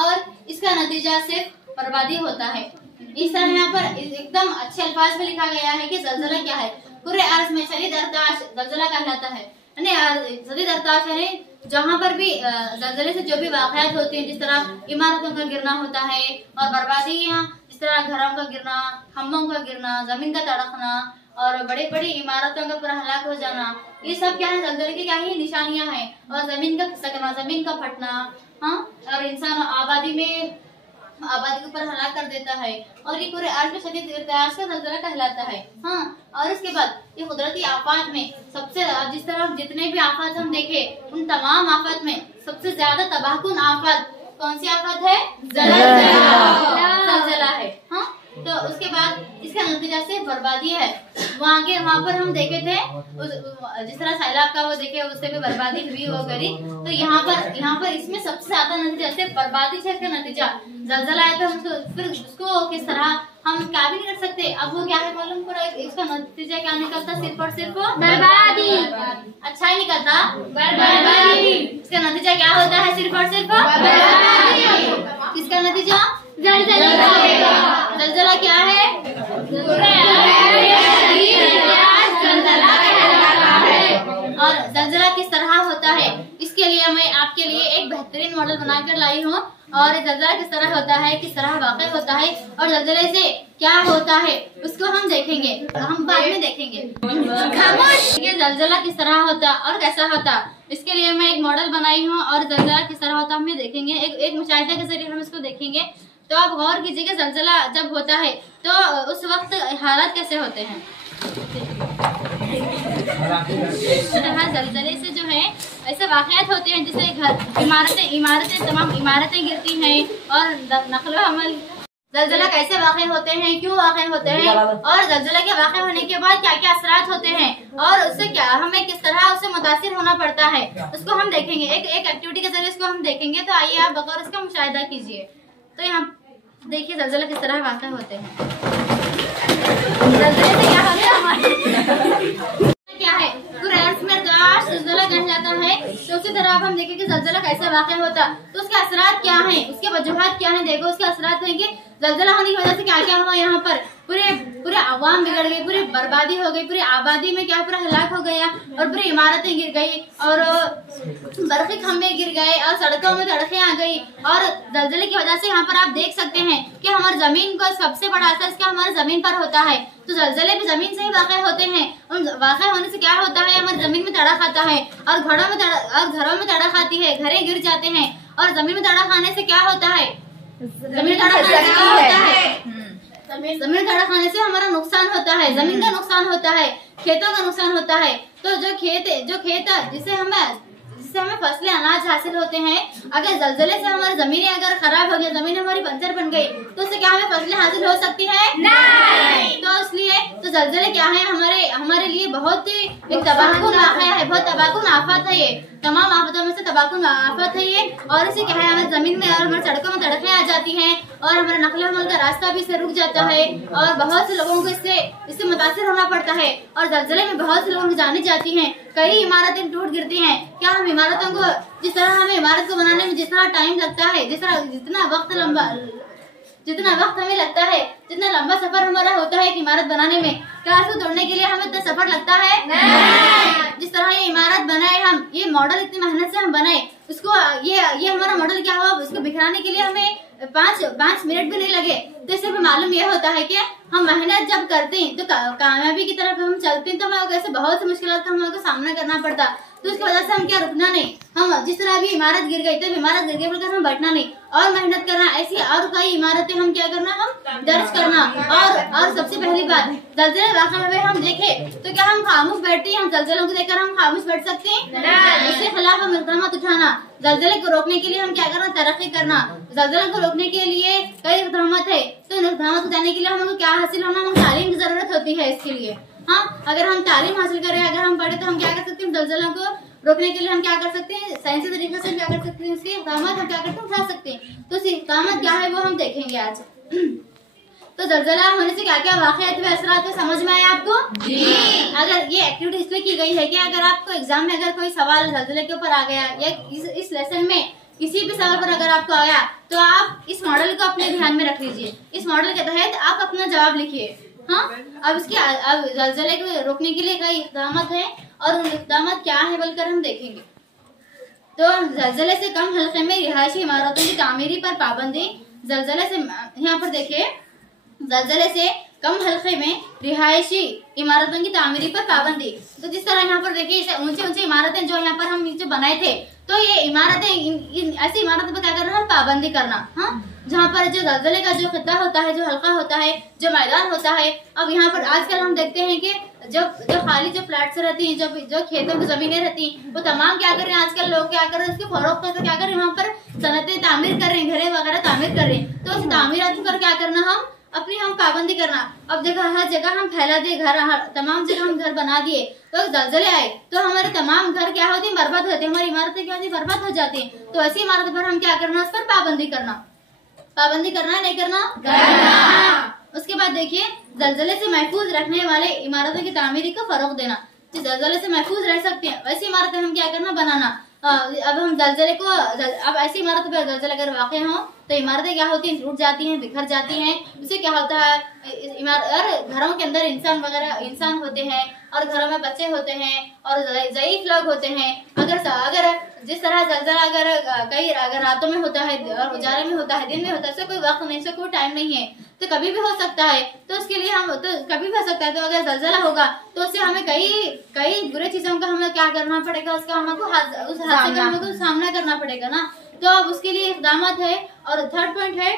और इसका नतीजा सिर्फ बर्बादी होता है। इस तरह यहाँ पर एकदम अच्छे अल्फाज में लिखा गया है कि जलजला क्या है। पूरे अर्ज में शदीद अर्दाश जलजला कहलाता है। शदीद अर्दाश यानी जहाँ पर भी जलजले से जो भी वाक़यात होते हैं, जिस तरह इमारतों का गिरना होता है और बर्बादी, जिस तरह घरों का गिरना, खम्भों का गिरना, जमीन का तड़कना और बड़ी बड़ी इमारतों का पूरा हलाक हो जाना, ये सब क्या है, जलजले की क्या ही निशानियां हैं। और जमीन का खिसकना, जमीन का फटना, हाँ, और इंसान आबादी के ऊपर हलाक कर देता है और ये पूरे अर्ज में शदीद इर्तियाज का जलजला कहलाता है। हाँ, और इसके बाद ये कुदरती आफात में सबसे, जिस तरह जितने भी आफत हम देखे, उन तमाम आफत में सबसे ज्यादा तबाहकुन आफत कौन सी आफत है? जलजला है। हाँ, तो उसके बाद इसका नतीजा से बर्बादी है। वहाँ पर हम देखे थे जिस तरह सैलाब का वो देखे, उससे भी बर्बादी हुई वो करी। तो यहाँ पर इसमें सबसे ज्यादा नतीजा से बर्बादी से इसका नतीजा जलजला आया था। फिर उसको किस तरह हम क्या भी नहीं कर सकते। अब वो क्या है मालूम, पूरा इसका नतीजा क्या निकलता, सिर्फ और सिर्फ बर्बादी। अच्छा ही निकलता, बर्बादी। इसका नतीजा क्या होता है, सिर्फ और सिर्फ बर्बादी। किसका नतीजा? जलजला क्या है? और जलजला किस तरह होता है, इसके लिए मैं आपके लिए एक बेहतरीन मॉडल बनाकर लाई हूँ। और जलजला किस तरह होता है, किस तरह वाक़ होता है और जलजले से क्या होता है, उसको हम देखेंगे, हम बाद में देखेंगे। ये जलजला किस तरह होता और कैसा होता, इसके लिए मैं एक मॉडल बनाई हूँ। और जलजला किस तरह होता हमें देखेंगे, एक मुशाहिदा के जरिए हम इसको देखेंगे। तो आप गौर कीजिए कि जलजला जब होता है तो उस वक्त हालात कैसे होते हैं। जलजले से जो है ऐसे वाक़यात होते हैं जिससे इमारतें तमाम इमारतें गिरती हैं और नक़्ल अमल। जलजला कैसे वाक़ होते हैं, क्यों वाक़ होते हैं और जलजला के वाक़ होने के बाद क्या क्या असरात होते हैं और उससे क्या हमें किस तरह उससे मुतासिर होना पड़ता है, उसको हम देखेंगे। एक एक्टिविटी के जरिए इसको हम देखेंगे। तो आइए आप बगैर इसका मुशाहिदा कीजिए। तो यहाँ देखिए जलजला किस तरह वाक़ होते हैं। जलजले से क्या होता है हमारे क्या है, जलजला कहलाता है। तो उसी तरह अब हम देखें कि जलजला कैसे वाक़ होता, तो उसके असरात क्या हैं, उसके वजूहात क्या हैं। देखो उसके असरात हैं कि जलजला होने की वजह से क्या क्या हुआ, यहाँ पर पूरे आवाम बिगड़ गई, पूरी बर्बादी हो गई, पूरी आबादी में क्या पूरा हलाक हो गया और पूरी इमारतें गिर गई और बरक़ी खंभे गिर गए और सड़कों में सड़कें आ गई। और जलजले की वजह से यहाँ पर आप देख सकते हैं कि हमारी जमीन को सबसे बड़ा असर इसका हमारी जमीन पर होता है। तो जलजले भी जमीन से ही वाक़ होते हैं। वाक़ होने से क्या होता है, हमारी जमीन में तड़ा खाता है और घरों में तड़ा खाती है, घरें गिर जाते हैं। और जमीन में तड़ा खाने से क्या होता है, जमीन तड़ा खाने से हमारा नुकसान होता है, जमीन का नुकसान होता है, खेतों का नुकसान होता है। तो जो खेत जिससे हमें फसलें अनाज हासिल होते हैं, अगर जलजले से हमारी जमीनें अगर खराब हो गई, जमीन हमारी बंजर बन गई, तो उससे क्या हमें फसलें हासिल हो सकती है? नहीं। तो इसलिए तो जलजले क्या है, हमारे लिए बहुत ही एक तबाहकुन वाक़या है, बहुत तबाहकुन आफत है। ये तमाम आफतों में से तबाहकुन आफत है ये। और इसे क्या है, हमारी जमीन में और हमारी सड़कों में तड़कें आ जाती हैं और हमारा नक़ल अमल का रास्ता भी इससे रुक जाता है और बहुत से लोगों को इससे मुतासिर होना पड़ता है। और जलजले में बहुत से लोगों की जाने जाती हैं, कई इमारतें टूट गिरती हैं। क्या हम इमारतों को, जिस तरह हमें इमारत को बनाने में जितना टाइम लगता है, जितना वक्त हमें लगता है, जितना लंबा सफर हमारा होता है एक इमारत बनाने में, क्या इसको तोड़ने के लिए हमें इतना सफर लगता है? नहीं। जिस तरह ये इमारत बनाए हम, ये मॉडल इतनी मेहनत से हम बनाए, उसको ये हमारा मॉडल क्या हुआ, उसको बिखराने के लिए हमें 5 मिनट भी नहीं लगे। तो सिर्फ मालूम यह होता है कि हम मेहनत जब करते हैं तो कामयाबी की तरफ हम चलते हैं, तो हमें ऐसे बहुत सी मुश्किलात का हमें सामना करना पड़ता, तो उसकी वजह से हम क्या रुकना नहीं। हम जिस तरह अभी इमारत गिर गई तो इमारत गिर गई बोलकर हम बैठना नहीं और मेहनत करना। ऐसी और कई इमारतें हम क्या करना, हम दर्ज करना। और सबसे पहली बात, जलजले वाक़या में हम देखें तो क्या हम खामोश बैठते हैं? हम जलजलों को देखकर हम खामोश बैठ सकते हैं? इसके खिलाफ हम इक़दाम उठाना। जलजले को रोकने के लिए हम क्या करना, तरक्की करना। जलजले को रोकने के लिए कई इक़दाम है, तो इन इक़दाम उठाने के लिए हमको क्या हासिल होना, हम तालीम की जरूरत होती है इसके लिए। हाँ, अगर हम तालीम हासिल करें, अगर हम पढ़े, तो हम क्या कर सकते हैं, जलजलों को रोकने के लिए हम क्या कर सकते हैं, साइंसी तरीके से क्या कर सकते हैं, उसकी इक़दाम हम क्या करते हैं, उठा सकते हैं। तो उसकी इक़दाम क्या है वो हम देखेंगे आज। तो जलजला होने से क्या क्या वाक़यात व असरात समझ में आए आपको? जी। अगर ये एक्टिविटी इसलिए की गई है कि अगर आपको एग्जाम में अगर कोई सवाल जलजले के ऊपर आ गया या इस लेसन में किसी भी सवाल पर अगर आपको आया, तो आप इस मॉडल को अपने ध्यान में रख लीजिए। इस मॉडल के तहत आप अपना जवाब लिखिए। हाँ, अब जलजले को रोकने के लिए कई इक़दाम है और उन इक़दाम क्या है बोलकर हम देखेंगे। तो जलजले से कम हल्के में रिहायशी इमारतों की तामीरी पर पाबंदी। जलजले से यहाँ पर देखिए, जलजले से कम हल्के में रिहायशी इमारतों की तामीरी पर पाबंदी। तो जिस तरह यहाँ पर देखिए ऊंची ऊंची इमारतें जो यहाँ पर हम नीचे बनाए थे, तो ये इमारतें ऐसी इमारतों पर क्या करना, हम पाबंदी करना। हाँ, जहाँ पर जो जलजले का जो खिता होता है, जो हल्का होता है, जो मैदान होता है। अब यहाँ पर आजकल हम देखते हैं कि जो खाली जो फ्लैट्स रहती हैं, जो खेतों की जमीनें रहती हैं, वो तमाम क्या कर रहे हैं आजकल लोग, क्या कर रहे हैं, उसके फरोख्त कर क्या कर रहे हैं, यहाँ पर सनतें तामीर कर रहे हैं, घरें वगैरह तामीर कर रहे हैं। तो उस तामीरात पर क्या करना, हम अपनी हम पाबंदी करना। अब देखो हर जगह हम फैला दिए घर, तमाम जगह हम घर बना दिए, तो जलजले आए तो हमारे तमाम घर क्या होती है, बर्बाद होती है, हमारी इमारतें क्या होती है, बर्बाद हो जाती है। तो ऐसी इमारत पर हम क्या करना, उस पर पाबंदी करना। पाबंदी करना नहीं करना, करना। उसके बाद देखिए, जलजले से महफूज रखने वाले इमारतों की तामीरी को फरोग देना। जो जलजले से महफूज रह सकते हैं वैसी इमारतें हम क्या करना, बनाना। अब हम जलजले को अब ऐसी इमारत पर जलजले अगर वाक़ हो तो इमारतें क्या होती हैं, टूट जाती हैं, बिखर जाती हैं। उससे क्या होता है, और घरों के अंदर इंसान होते हैं और घरों में बच्चे होते हैं और ज़ईफ लोग होते हैं। अगर जिस तरह जलजला अगर रातों में होता है और उजाले में होता है, दिन में होता है, इससे कोई वक्त नहीं, इससे कोई टाइम नहीं है, तो कभी भी हो सकता है। तो उसके लिए हम तो कभी भी हो सकता है। तो अगर जलजला होगा तो उससे हमें कई बुरे चीजों का हमें क्या करना पड़ेगा, उसका हमको उस हादसे का हमको सामना करना पड़ेगा ना। तो अब उसके लिए इक़दाम है। और थर्ड पॉइंट है,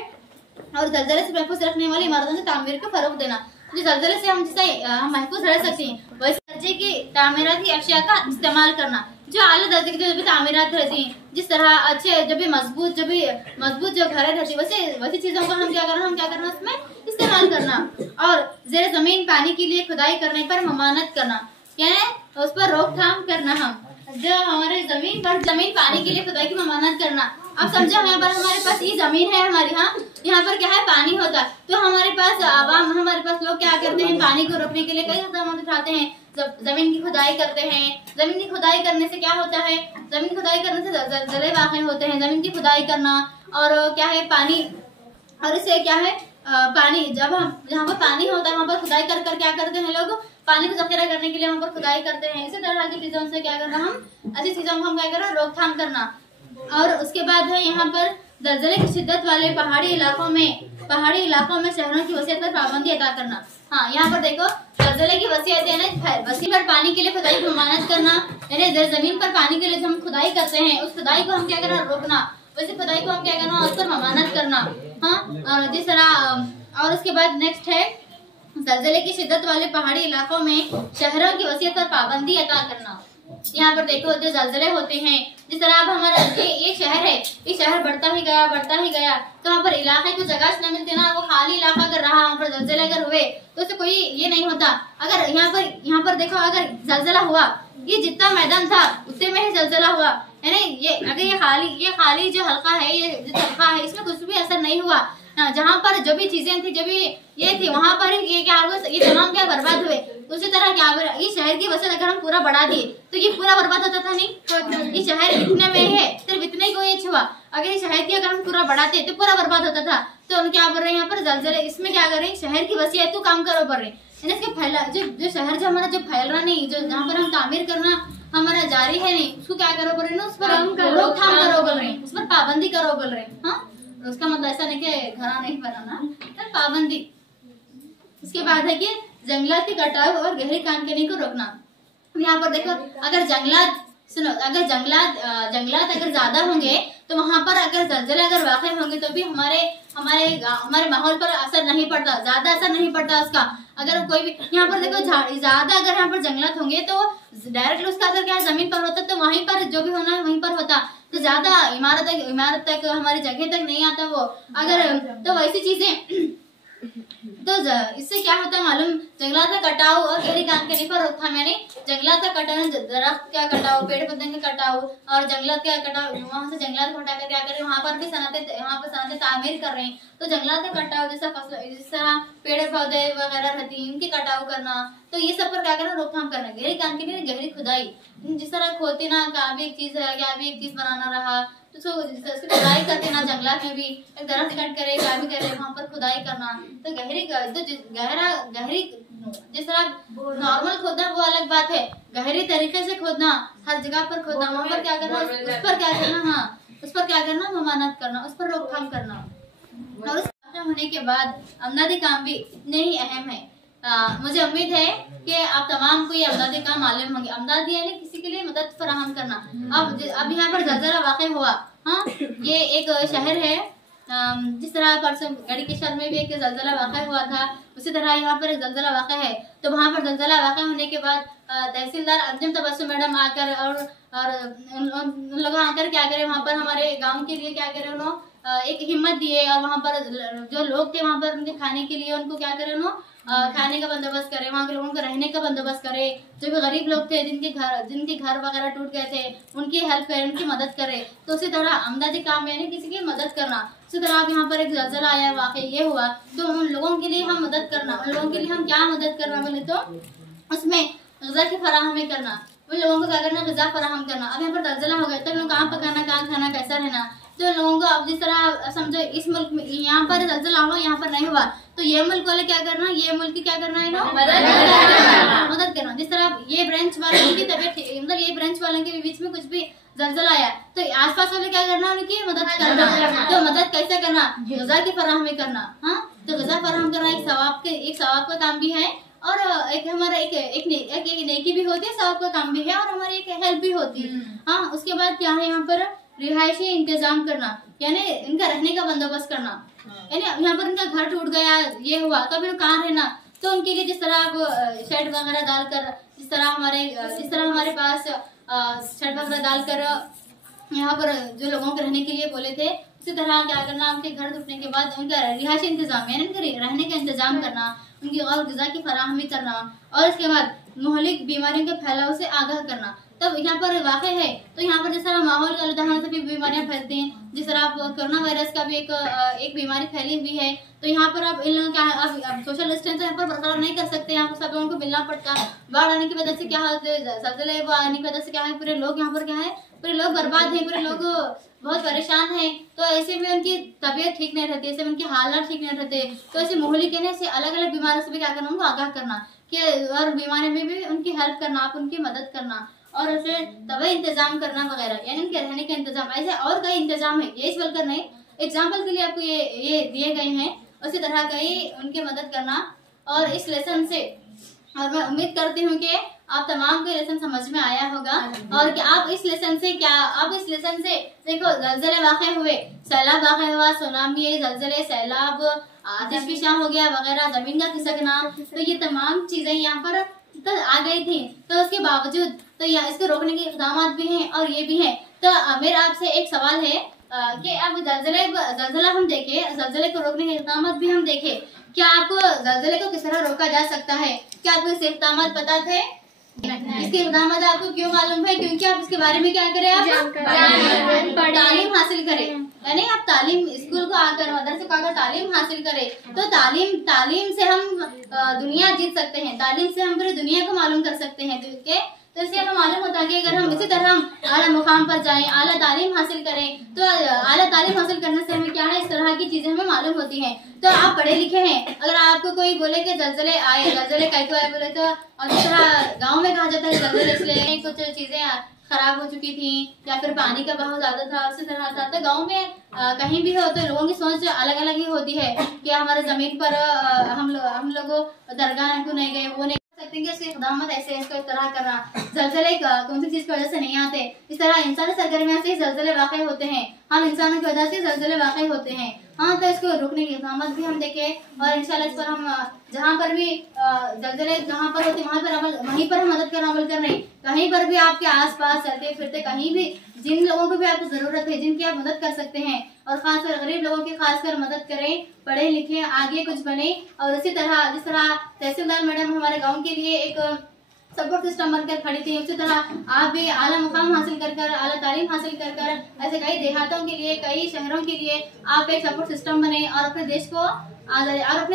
और जलजले से महफूज रखने वाली इमारतों की तामीर को फरोग देना। जो जलजले से हम जिससे हम महफूज रह सकते हैं, वैसे दर्जे की तामीराती अशिया का इस्तेमाल करना। जो आला दर्जे की जो भी तामीरात रहती हैं, जिस तरह अच्छे जो भी मजबूत जो घरें रहती है, वैसी चीजों को हम क्या करना उसमें इस्तेमाल करना। और जेर जमीन पानी के लिए खुदाई करने पर ममानत करना, यानी उस पर रोकथाम करना। हम जो हमारे जमीन पानी के लिए खुदाई की ममानत करना। अब समझो यहाँ पर हमारे पास ये जमीन है हमारी, हाँ, यहाँ पर क्या है, पानी होता है। तो हमारे पास लोग क्या करते हैं, पानी को रोकने के लिए कई इक़दाम उठाते हैं। जमीन की खुदाई करते हैं। जमीन की खुदाई करने से क्या होता है, जमीन खुदाई करने से जलजले वाक़ होते हैं। जमीन की खुदाई करना और क्या है, पानी, और इससे क्या है, पानी जब हम जहाँ पर पानी होता है वहाँ पर खुदाई कर क्या करते हैं लोग, पानी को जखीरा करने के लिए वहाँ पर खुदाई करते हैं। इसी तरह की चीजों से क्या करना, हम ऐसी चीजों को हम क्या करना, रोकथाम करना। और उसके बाद है यहाँ पर जलजले की शिद्दत वाले पहाड़ी इलाकों में शहरों की वसीयत पर पाबंदी अदा करना। हाँ, यहाँ पर देखो, जलजले की वसीयत है ना, वसी पर पानी के लिए खुदाई की ममानत करना, यानी जमीन पर पानी के लिए जो हम खुदाई करते हैं, उस खुदाई को हम क्या करना, रोकना। वैसे खुदाई को हम क्या करना, उस पर ममानत करना। हाँ, जिस तरह। और उसके बाद नेक्स्ट है, जलजले की शिद्दत वाले पहाड़ी इलाकों में शहरों की वसीयत पर पाबंदी अदा करना। यहाँ पर देखो, जो जलजले होते हैं, जिस तरह अब हमारा ये शहर है, ये शहर बढ़ता ही गया, तो वहाँ पर इलाके को जगह न मिलती ना, वो खाली इलाका अगर रहा, वहाँ पर जलजले अगर हुए तो उससे कोई ये नहीं होता। अगर यहाँ पर देखो, अगर जलजला हुआ, ये जितना मैदान था उतने में ही जलजला हुआ, यानी अगर ये खाली जो हल्का है, ये जो हल्का है, इसमें कुछ भी असर नहीं हुआ। जहाँ पर जो भी चीजें थी, जो भी ये थी, वहाँ पर ये क्या हुआ, ये तमाम क्या बर्बाद हुए। उसी तरह क्या हुआ, ये शहर की वजह अगर हम पूरा बढ़ा दिए तो ये पूरा बर्बाद होता था नहीं। ये शहर इतने में है, सिर्फ इतने को ये छुआ। अगर ये शहर की अगर हम पूरा बढ़ाते तो पूरा बर्बाद होता था। तो हम क्या कर रहे हैं, यहाँ पर जलजले, इसमें क्या कर रहे हैं, शहर की वसीयत को काम करो कर रहे हैं। इसके फैला जो शहर जो हमारा जो फैल रहा नहीं, जो जहाँ पर हम तामीर करना हमारा जारी है नहीं, उसको क्या करो कर रहे हैं, उस पर रोकथाम करो बोल रहे हैं, उस पर पाबंदी करो बोल रहे हैं। हाँ, उसका मतलब ऐसा नहीं कि घरा नहीं बनाना, पर पाबंदी। इसके बाद है कि जंगलात के कटाव और गहरी कानूनी को रोकना। यहाँ पर देखो, अगर जंगलात सुनो, अगर जंगलात अगर ज्यादा होंगे तो वहां पर अगर जलजले अगर वाक़ई होंगे तो भी हमारे माहौल पर असर नहीं पड़ता, ज्यादा असर नहीं पड़ता उसका। अगर कोई भी यहाँ पर देखो ज्यादा अगर यहाँ पर जंगलात होंगे तो डायरेक्टली उसका असर क्या है, जमीन पर होता, तो वहीं पर जो भी होना है वहीं पर होता, तो ज्यादा इमारत तक हमारी जगह तक नहीं आता वो। अगर तो वैसी चीजें तो इससे क्या होता है मालूम, जंगलात का कटाव और गहरी कानूनी पर रोकथाम, यानी जंगलात का कटाव, दरख्त का कटाव, पेड़ पौधे का कटाव और जंगलात का कटाव, वहां से जंगलात को हटाकर क्या करें, वहां पर भी सनतें तामीर कर रहे हैं, तो जंगलात का कटाव जिस तरह पेड़ पौधे वगैरह रहती है इनके कटाव करना, तो ये सब पर क्या करना, रोकथाम करना। गहरी कानूनी गहरी खुदाई, जिस तरह खोदते ना, क्या भी एक चीज है, क्या भी एक चीज बनाना रहा तो खुदाई करते ना, जंगलात में भी एक दरख्त कट करे, क्या भी करे, वहां पर खुदाई करना। तो गहरी जिस तरह नॉर्मल खोदना वो अलग बात है, गहरी तरीके से खोदना, हर जगह पर खोदना, वहां पर क्या करना, उस पर क्या करना, हाँ उस पर क्या करना, ममानत करना, उस पर रोकथाम करना। और उस होने के बाद अमदादी काम भी इतने ही अहम है। मुझे उम्मीद है कि आप तमाम को ये अमदादी काम मालूम होंगे। अमदादी यानी किसी के लिए मदद फराहम करना। अब यहाँ पर जलजला वाक़ई हुआ, हाँ ये एक शहर है, जिस तरह परसों गढ़ी के शहर में भी एक जलजला वाक़ई हुआ था, उसी तरह यहाँ पर एक जलजला वाक़ई है। तो वहाँ पर जलजला वाक़ई होने के बाद तहसीलदार अंजुम तबस्सुम मैडम आकर और उन लोग आकर क्या करे, वहाँ पर हमारे गाँव के लिए क्या करे, उन्होंने एक हिम्मत दिए और वहाँ पर जो लोग थे वहाँ पर उनके खाने के लिए उनको क्या करे, उन्होंने खाने का बंदोबस्त करे, वहाँ के लोगों को रहने का बंदोबस्त करे, जो भी गरीब लोग थे जिनके घर वगैरह टूट गए थे उनकी हेल्प करे, उनकी मदद करे। तो उसी तरह अमदादी काम यानी किसी की मदद करना। उसी तरह अब यहाँ पर एक जलजला आया, वाकई ये हुआ, तो उन लोगों के लिए हम मदद करना। उन लोगों के लिए हम क्या मदद करना बोले तो उसमें ग़िज़ा की फराहमी करना, उन लोगों को क्या करना, ग़िज़ा फराहम करना। अब यहाँ पर जलजला हो गया तो हमें कहाँ पकाना, कहाँ खाना, कैसा रहना, तो लोगों को अब जिस तरह समझो इस मुल्क में यहाँ पर जलजला हुआ, यहाँ पर नहीं हुआ, तो ये मुल्क वाले क्या करना, ये मुल्क की क्या करना है ना, मदद करना। जिस तरह ये ब्रांच वालों की तबीयत, मतलब ये ब्रांच वालों के बीच में कुछ भी जलजला आया तो आसपास वाले क्या करना, उनकी मदद करना। तो मदद कैसे करना, ग़िज़ा की फराहमी करना। हाँ, तो ग़िज़ा फराहम करना एक सवाब का काम भी है, और एक हमारा एक नेकी भी होती है, सवाब का काम भी है, और हमारी एक हेल्प भी होती है। हाँ, उसके बाद क्या है, यहाँ पर रिहायशी इंतजाम करना, यानी इनका रहने का बंदोबस्त करना। यानी यहाँ पर इनका घर टूट गया, ये हुआ, तो अभी कहाँ रहना, तो उनके लिए जिस तरह शेड वगैरह डालकर, जिस तरह हमारे पास शेड वगैरह डालकर यहाँ पर जो लोगों को रहने के लिए बोले थे, उसी तरह क्या करना, उनके घर टूटने के बाद उनका रिहायशी इंतजाम यानी उनके रहने का इंतजाम करना, उनकी और ग़िज़ा की फराहमी करना, और इसके बाद मुहलिक बीमारियों के फैलाव से आगाह करना। तब यहाँ पर वाक़ई है, तो यहाँ पर जिस तरह माहौल का उदाहरण से भी बीमारियाँ फैलती हैं, जिस तरह कोरोना वायरस का भी एक बीमारी फैली हुई है, तो यहाँ पर अब इन लोगों क्या है, अब सोशल डिस्टेंस यहाँ पर बरकरार नहीं कर सकते, यहाँ पर सब लोगों को मिलना पड़ता। बाढ़ आने की वजह से क्या है, जलजले आने की वजह से क्या है, पूरे लोग यहाँ पर क्या है, पूरे लोग बर्बाद हैं, पूरे लोग बहुत परेशान हैं। तो ऐसे में उनकी तबीयत ठीक नहीं रहती, ऐसे में उनके हालात ठीक नहीं रहते, तो ऐसे मुहलिक है ऐसे अलग अलग बीमारियों से भी क्या करना, उनको आगाह करना कि और बीमारी में भी उनकी हेल्प करना, आप उनकी मदद करना, और ऐसे दवाई इंतजाम करना वगैरह, यानी उनके रहने का इंतजाम। ऐसे और कई इंतजाम है, ये बोलकर नहीं, एग्जाम्पल के लिए आपको ये दिए गए हैं। उसी तरह कई उनकी मदद करना। और इस लेसन से, और मैं उम्मीद करती हूँ कि आप तमाम को लेसन समझ में आया होगा, और कि आप इस लेसन से देखो, जलजले वाक़ई हुए, सैलाब वाक़ई हुआ, सुनामी, जलजले, सैलाब, आतिश फिशा हो गया वगैरह, जमीन का खिसकना, तो ये तमाम चीजें यहाँ पर तो आ गई थी। तो उसके बावजूद तो इसको रोकने के इक़दाम भी हैं और ये भी है। तो मेरा आपसे एक सवाल है कि अब जलजला हम देखें, जलजले को रोकने के इक़दाम भी हम देखें, क्या आपको जलजले को किस तरह रोका जा सकता है? क्या आपको इसके इक़दाम पता थे? इसके इक़दाम आपको क्यों मालूम है? क्योंकि आप इसके बारे में क्या करें, आप तालीम हासिल करें, यानी आप तालीम स्कूल को आकर, मदरसे को आकर तालीम हासिल करें। तो तालीम से हम दुनिया जीत सकते हैं, तालीम से हम पूरी दुनिया को मालूम कर सकते हैं कि तो इससे हमें मालूम होता है कि अगर हम इसी तरह हम आला मुकाम पर जाएं, आला तालीम हासिल करें, तो आला तालीम हासिल करने से हमें क्या है, इस तरह की चीजें हमें मालूम होती हैं। तो आप पढ़े लिखे हैं, अगर आपको कोई बोले कि जलजले आए, जलजले कैसे आए बोले तो, और इस तरह गाँव में कहा जाता है जलजले इसलिए कुछ चीजें खराब हो चुकी थी या फिर पानी का बहाव ज्यादा था, उसी तरह था। तो गाँव में कहीं भी हो तो लोगों की सोच अलग अलग ही होती है कि हमारे जमीन पर हम लोग दरगाह को नहीं गए, वो नहीं सकते कि उसकी खुदामत ऐसे इसको इस तरह करना, जलजले कौन सी चीज की वजह से नहीं आते। इस तरह इंसानी सरगर्मियों से जलजले वाक़ई होते हैं, हम इंसानों की वजह से जलजले वाक़ई होते हैं। हाँ, तो इसको रोकने की इक़दामत भी हम देखें और इंशाल्लाह इस पर हम जहाँ पर भी जलजले जहाँ पर होते वहीं पर हम मदद कर अमल कर रहे हैं। कहीं पर भी आपके आसपास चलते फिरते कहीं भी जिन लोगों को भी आपको जरूरत है, जिनकी आप मदद कर सकते हैं, और खासकर गरीब लोगों की खासकर मदद करें, पढ़े लिखे आगे कुछ बने। और इसी तरह जिस तरह तहसीलदार मैडम हमारे गाँव के लिए एक सपोर्ट सिस्टम बनकर खड़ी थी, उसी तरह आप भी आला मुकाम हासिल कर आला तालीम हासिल कर ऐसे कई देहातों के लिए, कई शहरों के लिए आप एक सपोर्ट सिस्टम बने और अपने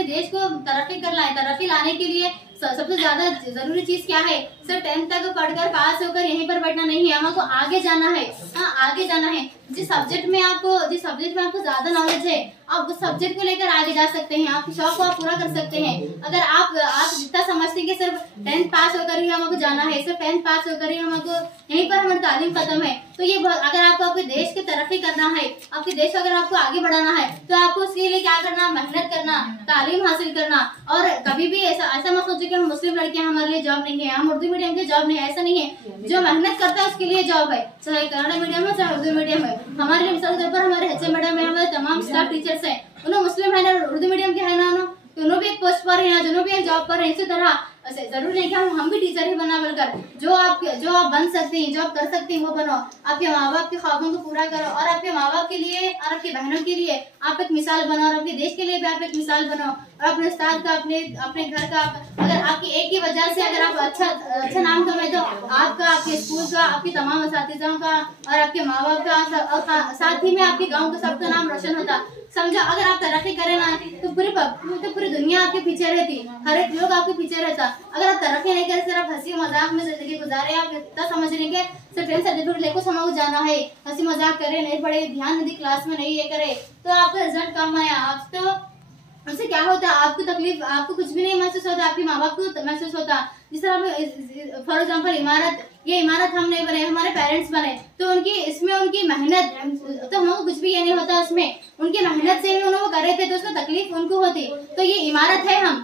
देश को तरक्की कर लाए। तरक्की लाने के लिए सबसे ज्यादा जरूरी चीज क्या है, सिर्फ 10th तक पढ़कर पास होकर यहीं पर बैठना नहीं है, हमको आगे जाना है। हाँ, आगे जाना है। जिस सब्जेक्ट में आपको ज्यादा नॉलेज है, आप उस सब्जेक्ट को लेकर आगे जा सकते हैं, आपके शौक को आप पूरा कर सकते हैं। अगर आप जितना समझते हैं कि सिर्फ 10th पास होकर ही हमको जाना है, सिर्फ 10th पास होकर ही हमको यहीं पर हमारी तालीम खत्म है, तो ये अगर आपको आपके देश की तरक्की करना है, आपके देश को अगर आपको आगे बढ़ाना है, तो आपको उसके लिए क्या करना, मेहनत करना, तालीम हासिल करना। और कभी भी ऐसा मत सोचे कि हम मुस्लिम लड़कियां हमारे लिए जॉब नहीं है, हम उर्दू मीडियम के जॉब नहीं है, ऐसा नहीं है। जो मेहनत करता है उसके लिए जॉब है, चाहे कन्नड़ मीडियम है चाहे उर्दू मीडियम है। हमारे लिए मिसाल के तौर पर हमारे HM मैडम है, हमारे तमाम स्टाफ टीचर्स हैं, उन्होंने मुस्लिम है ना, उर्दू मीडियम के है ना, उन्होंने भी एक पोस्ट पर है, दोनों भी एक जॉब पर है। इसी तरह जरूरी नहीं कि हम भी टीचर ही बनना, बोलकर जो आप बन सकते हैं, जो आप कर सकते हैं वो बनो। आपके माँ बाप के ख्वाबों को पूरा करो और आपके माँ बाप के लिए और आपकी बहनों के लिए आप एक मिसाल बनो, और अपने देश के लिए भी आप एक मिसाल बनो। और अपने उस्ताद का, अपने घर का, अगर आपकी एक ही वजह से अगर आप अच्छा नाम कमाए, तो आपका, आपके स्कूल का, आपके तमाम असातिज़ों का और आपके माँ बाप का, और साथ ही में आपके गाँव का सबका नाम रोशन होता। समझो, अगर आप तरक्की करें ना तो पूरी दुनिया आपके पीछे रहती, हर एक लोग आपके पीछे रहता। अगर आप तरक्की नहीं करें, सिर्फ हंसी मजाक में जिंदगी गुजारे, आप इतना समझ रहे हैं सिर्फ सर्टिफिकेट लेकर समाज जाना है, हंसी मजाक करे, नहीं पढ़े, ध्यान नहीं क्लास में नहीं ये करे, तो आपका रिजल्ट कम आया। आप तो उससे क्या होता है, आपको तकलीफ, आपको कुछ भी नहीं महसूस होता, आपके माँ बाप को महसूस होता। जिस तरह फॉर एग्जाम्पल ये इमारत हम नहीं बने, हमारे पेरेंट्स बने, तो उनकी मेहनत, तो हमको कुछ भी ये नहीं होता, उसमें उनकी मेहनत से ही उन्होंने वो करे थे, तो उसको तकलीफ उनको होती। तो ये इमारत है हम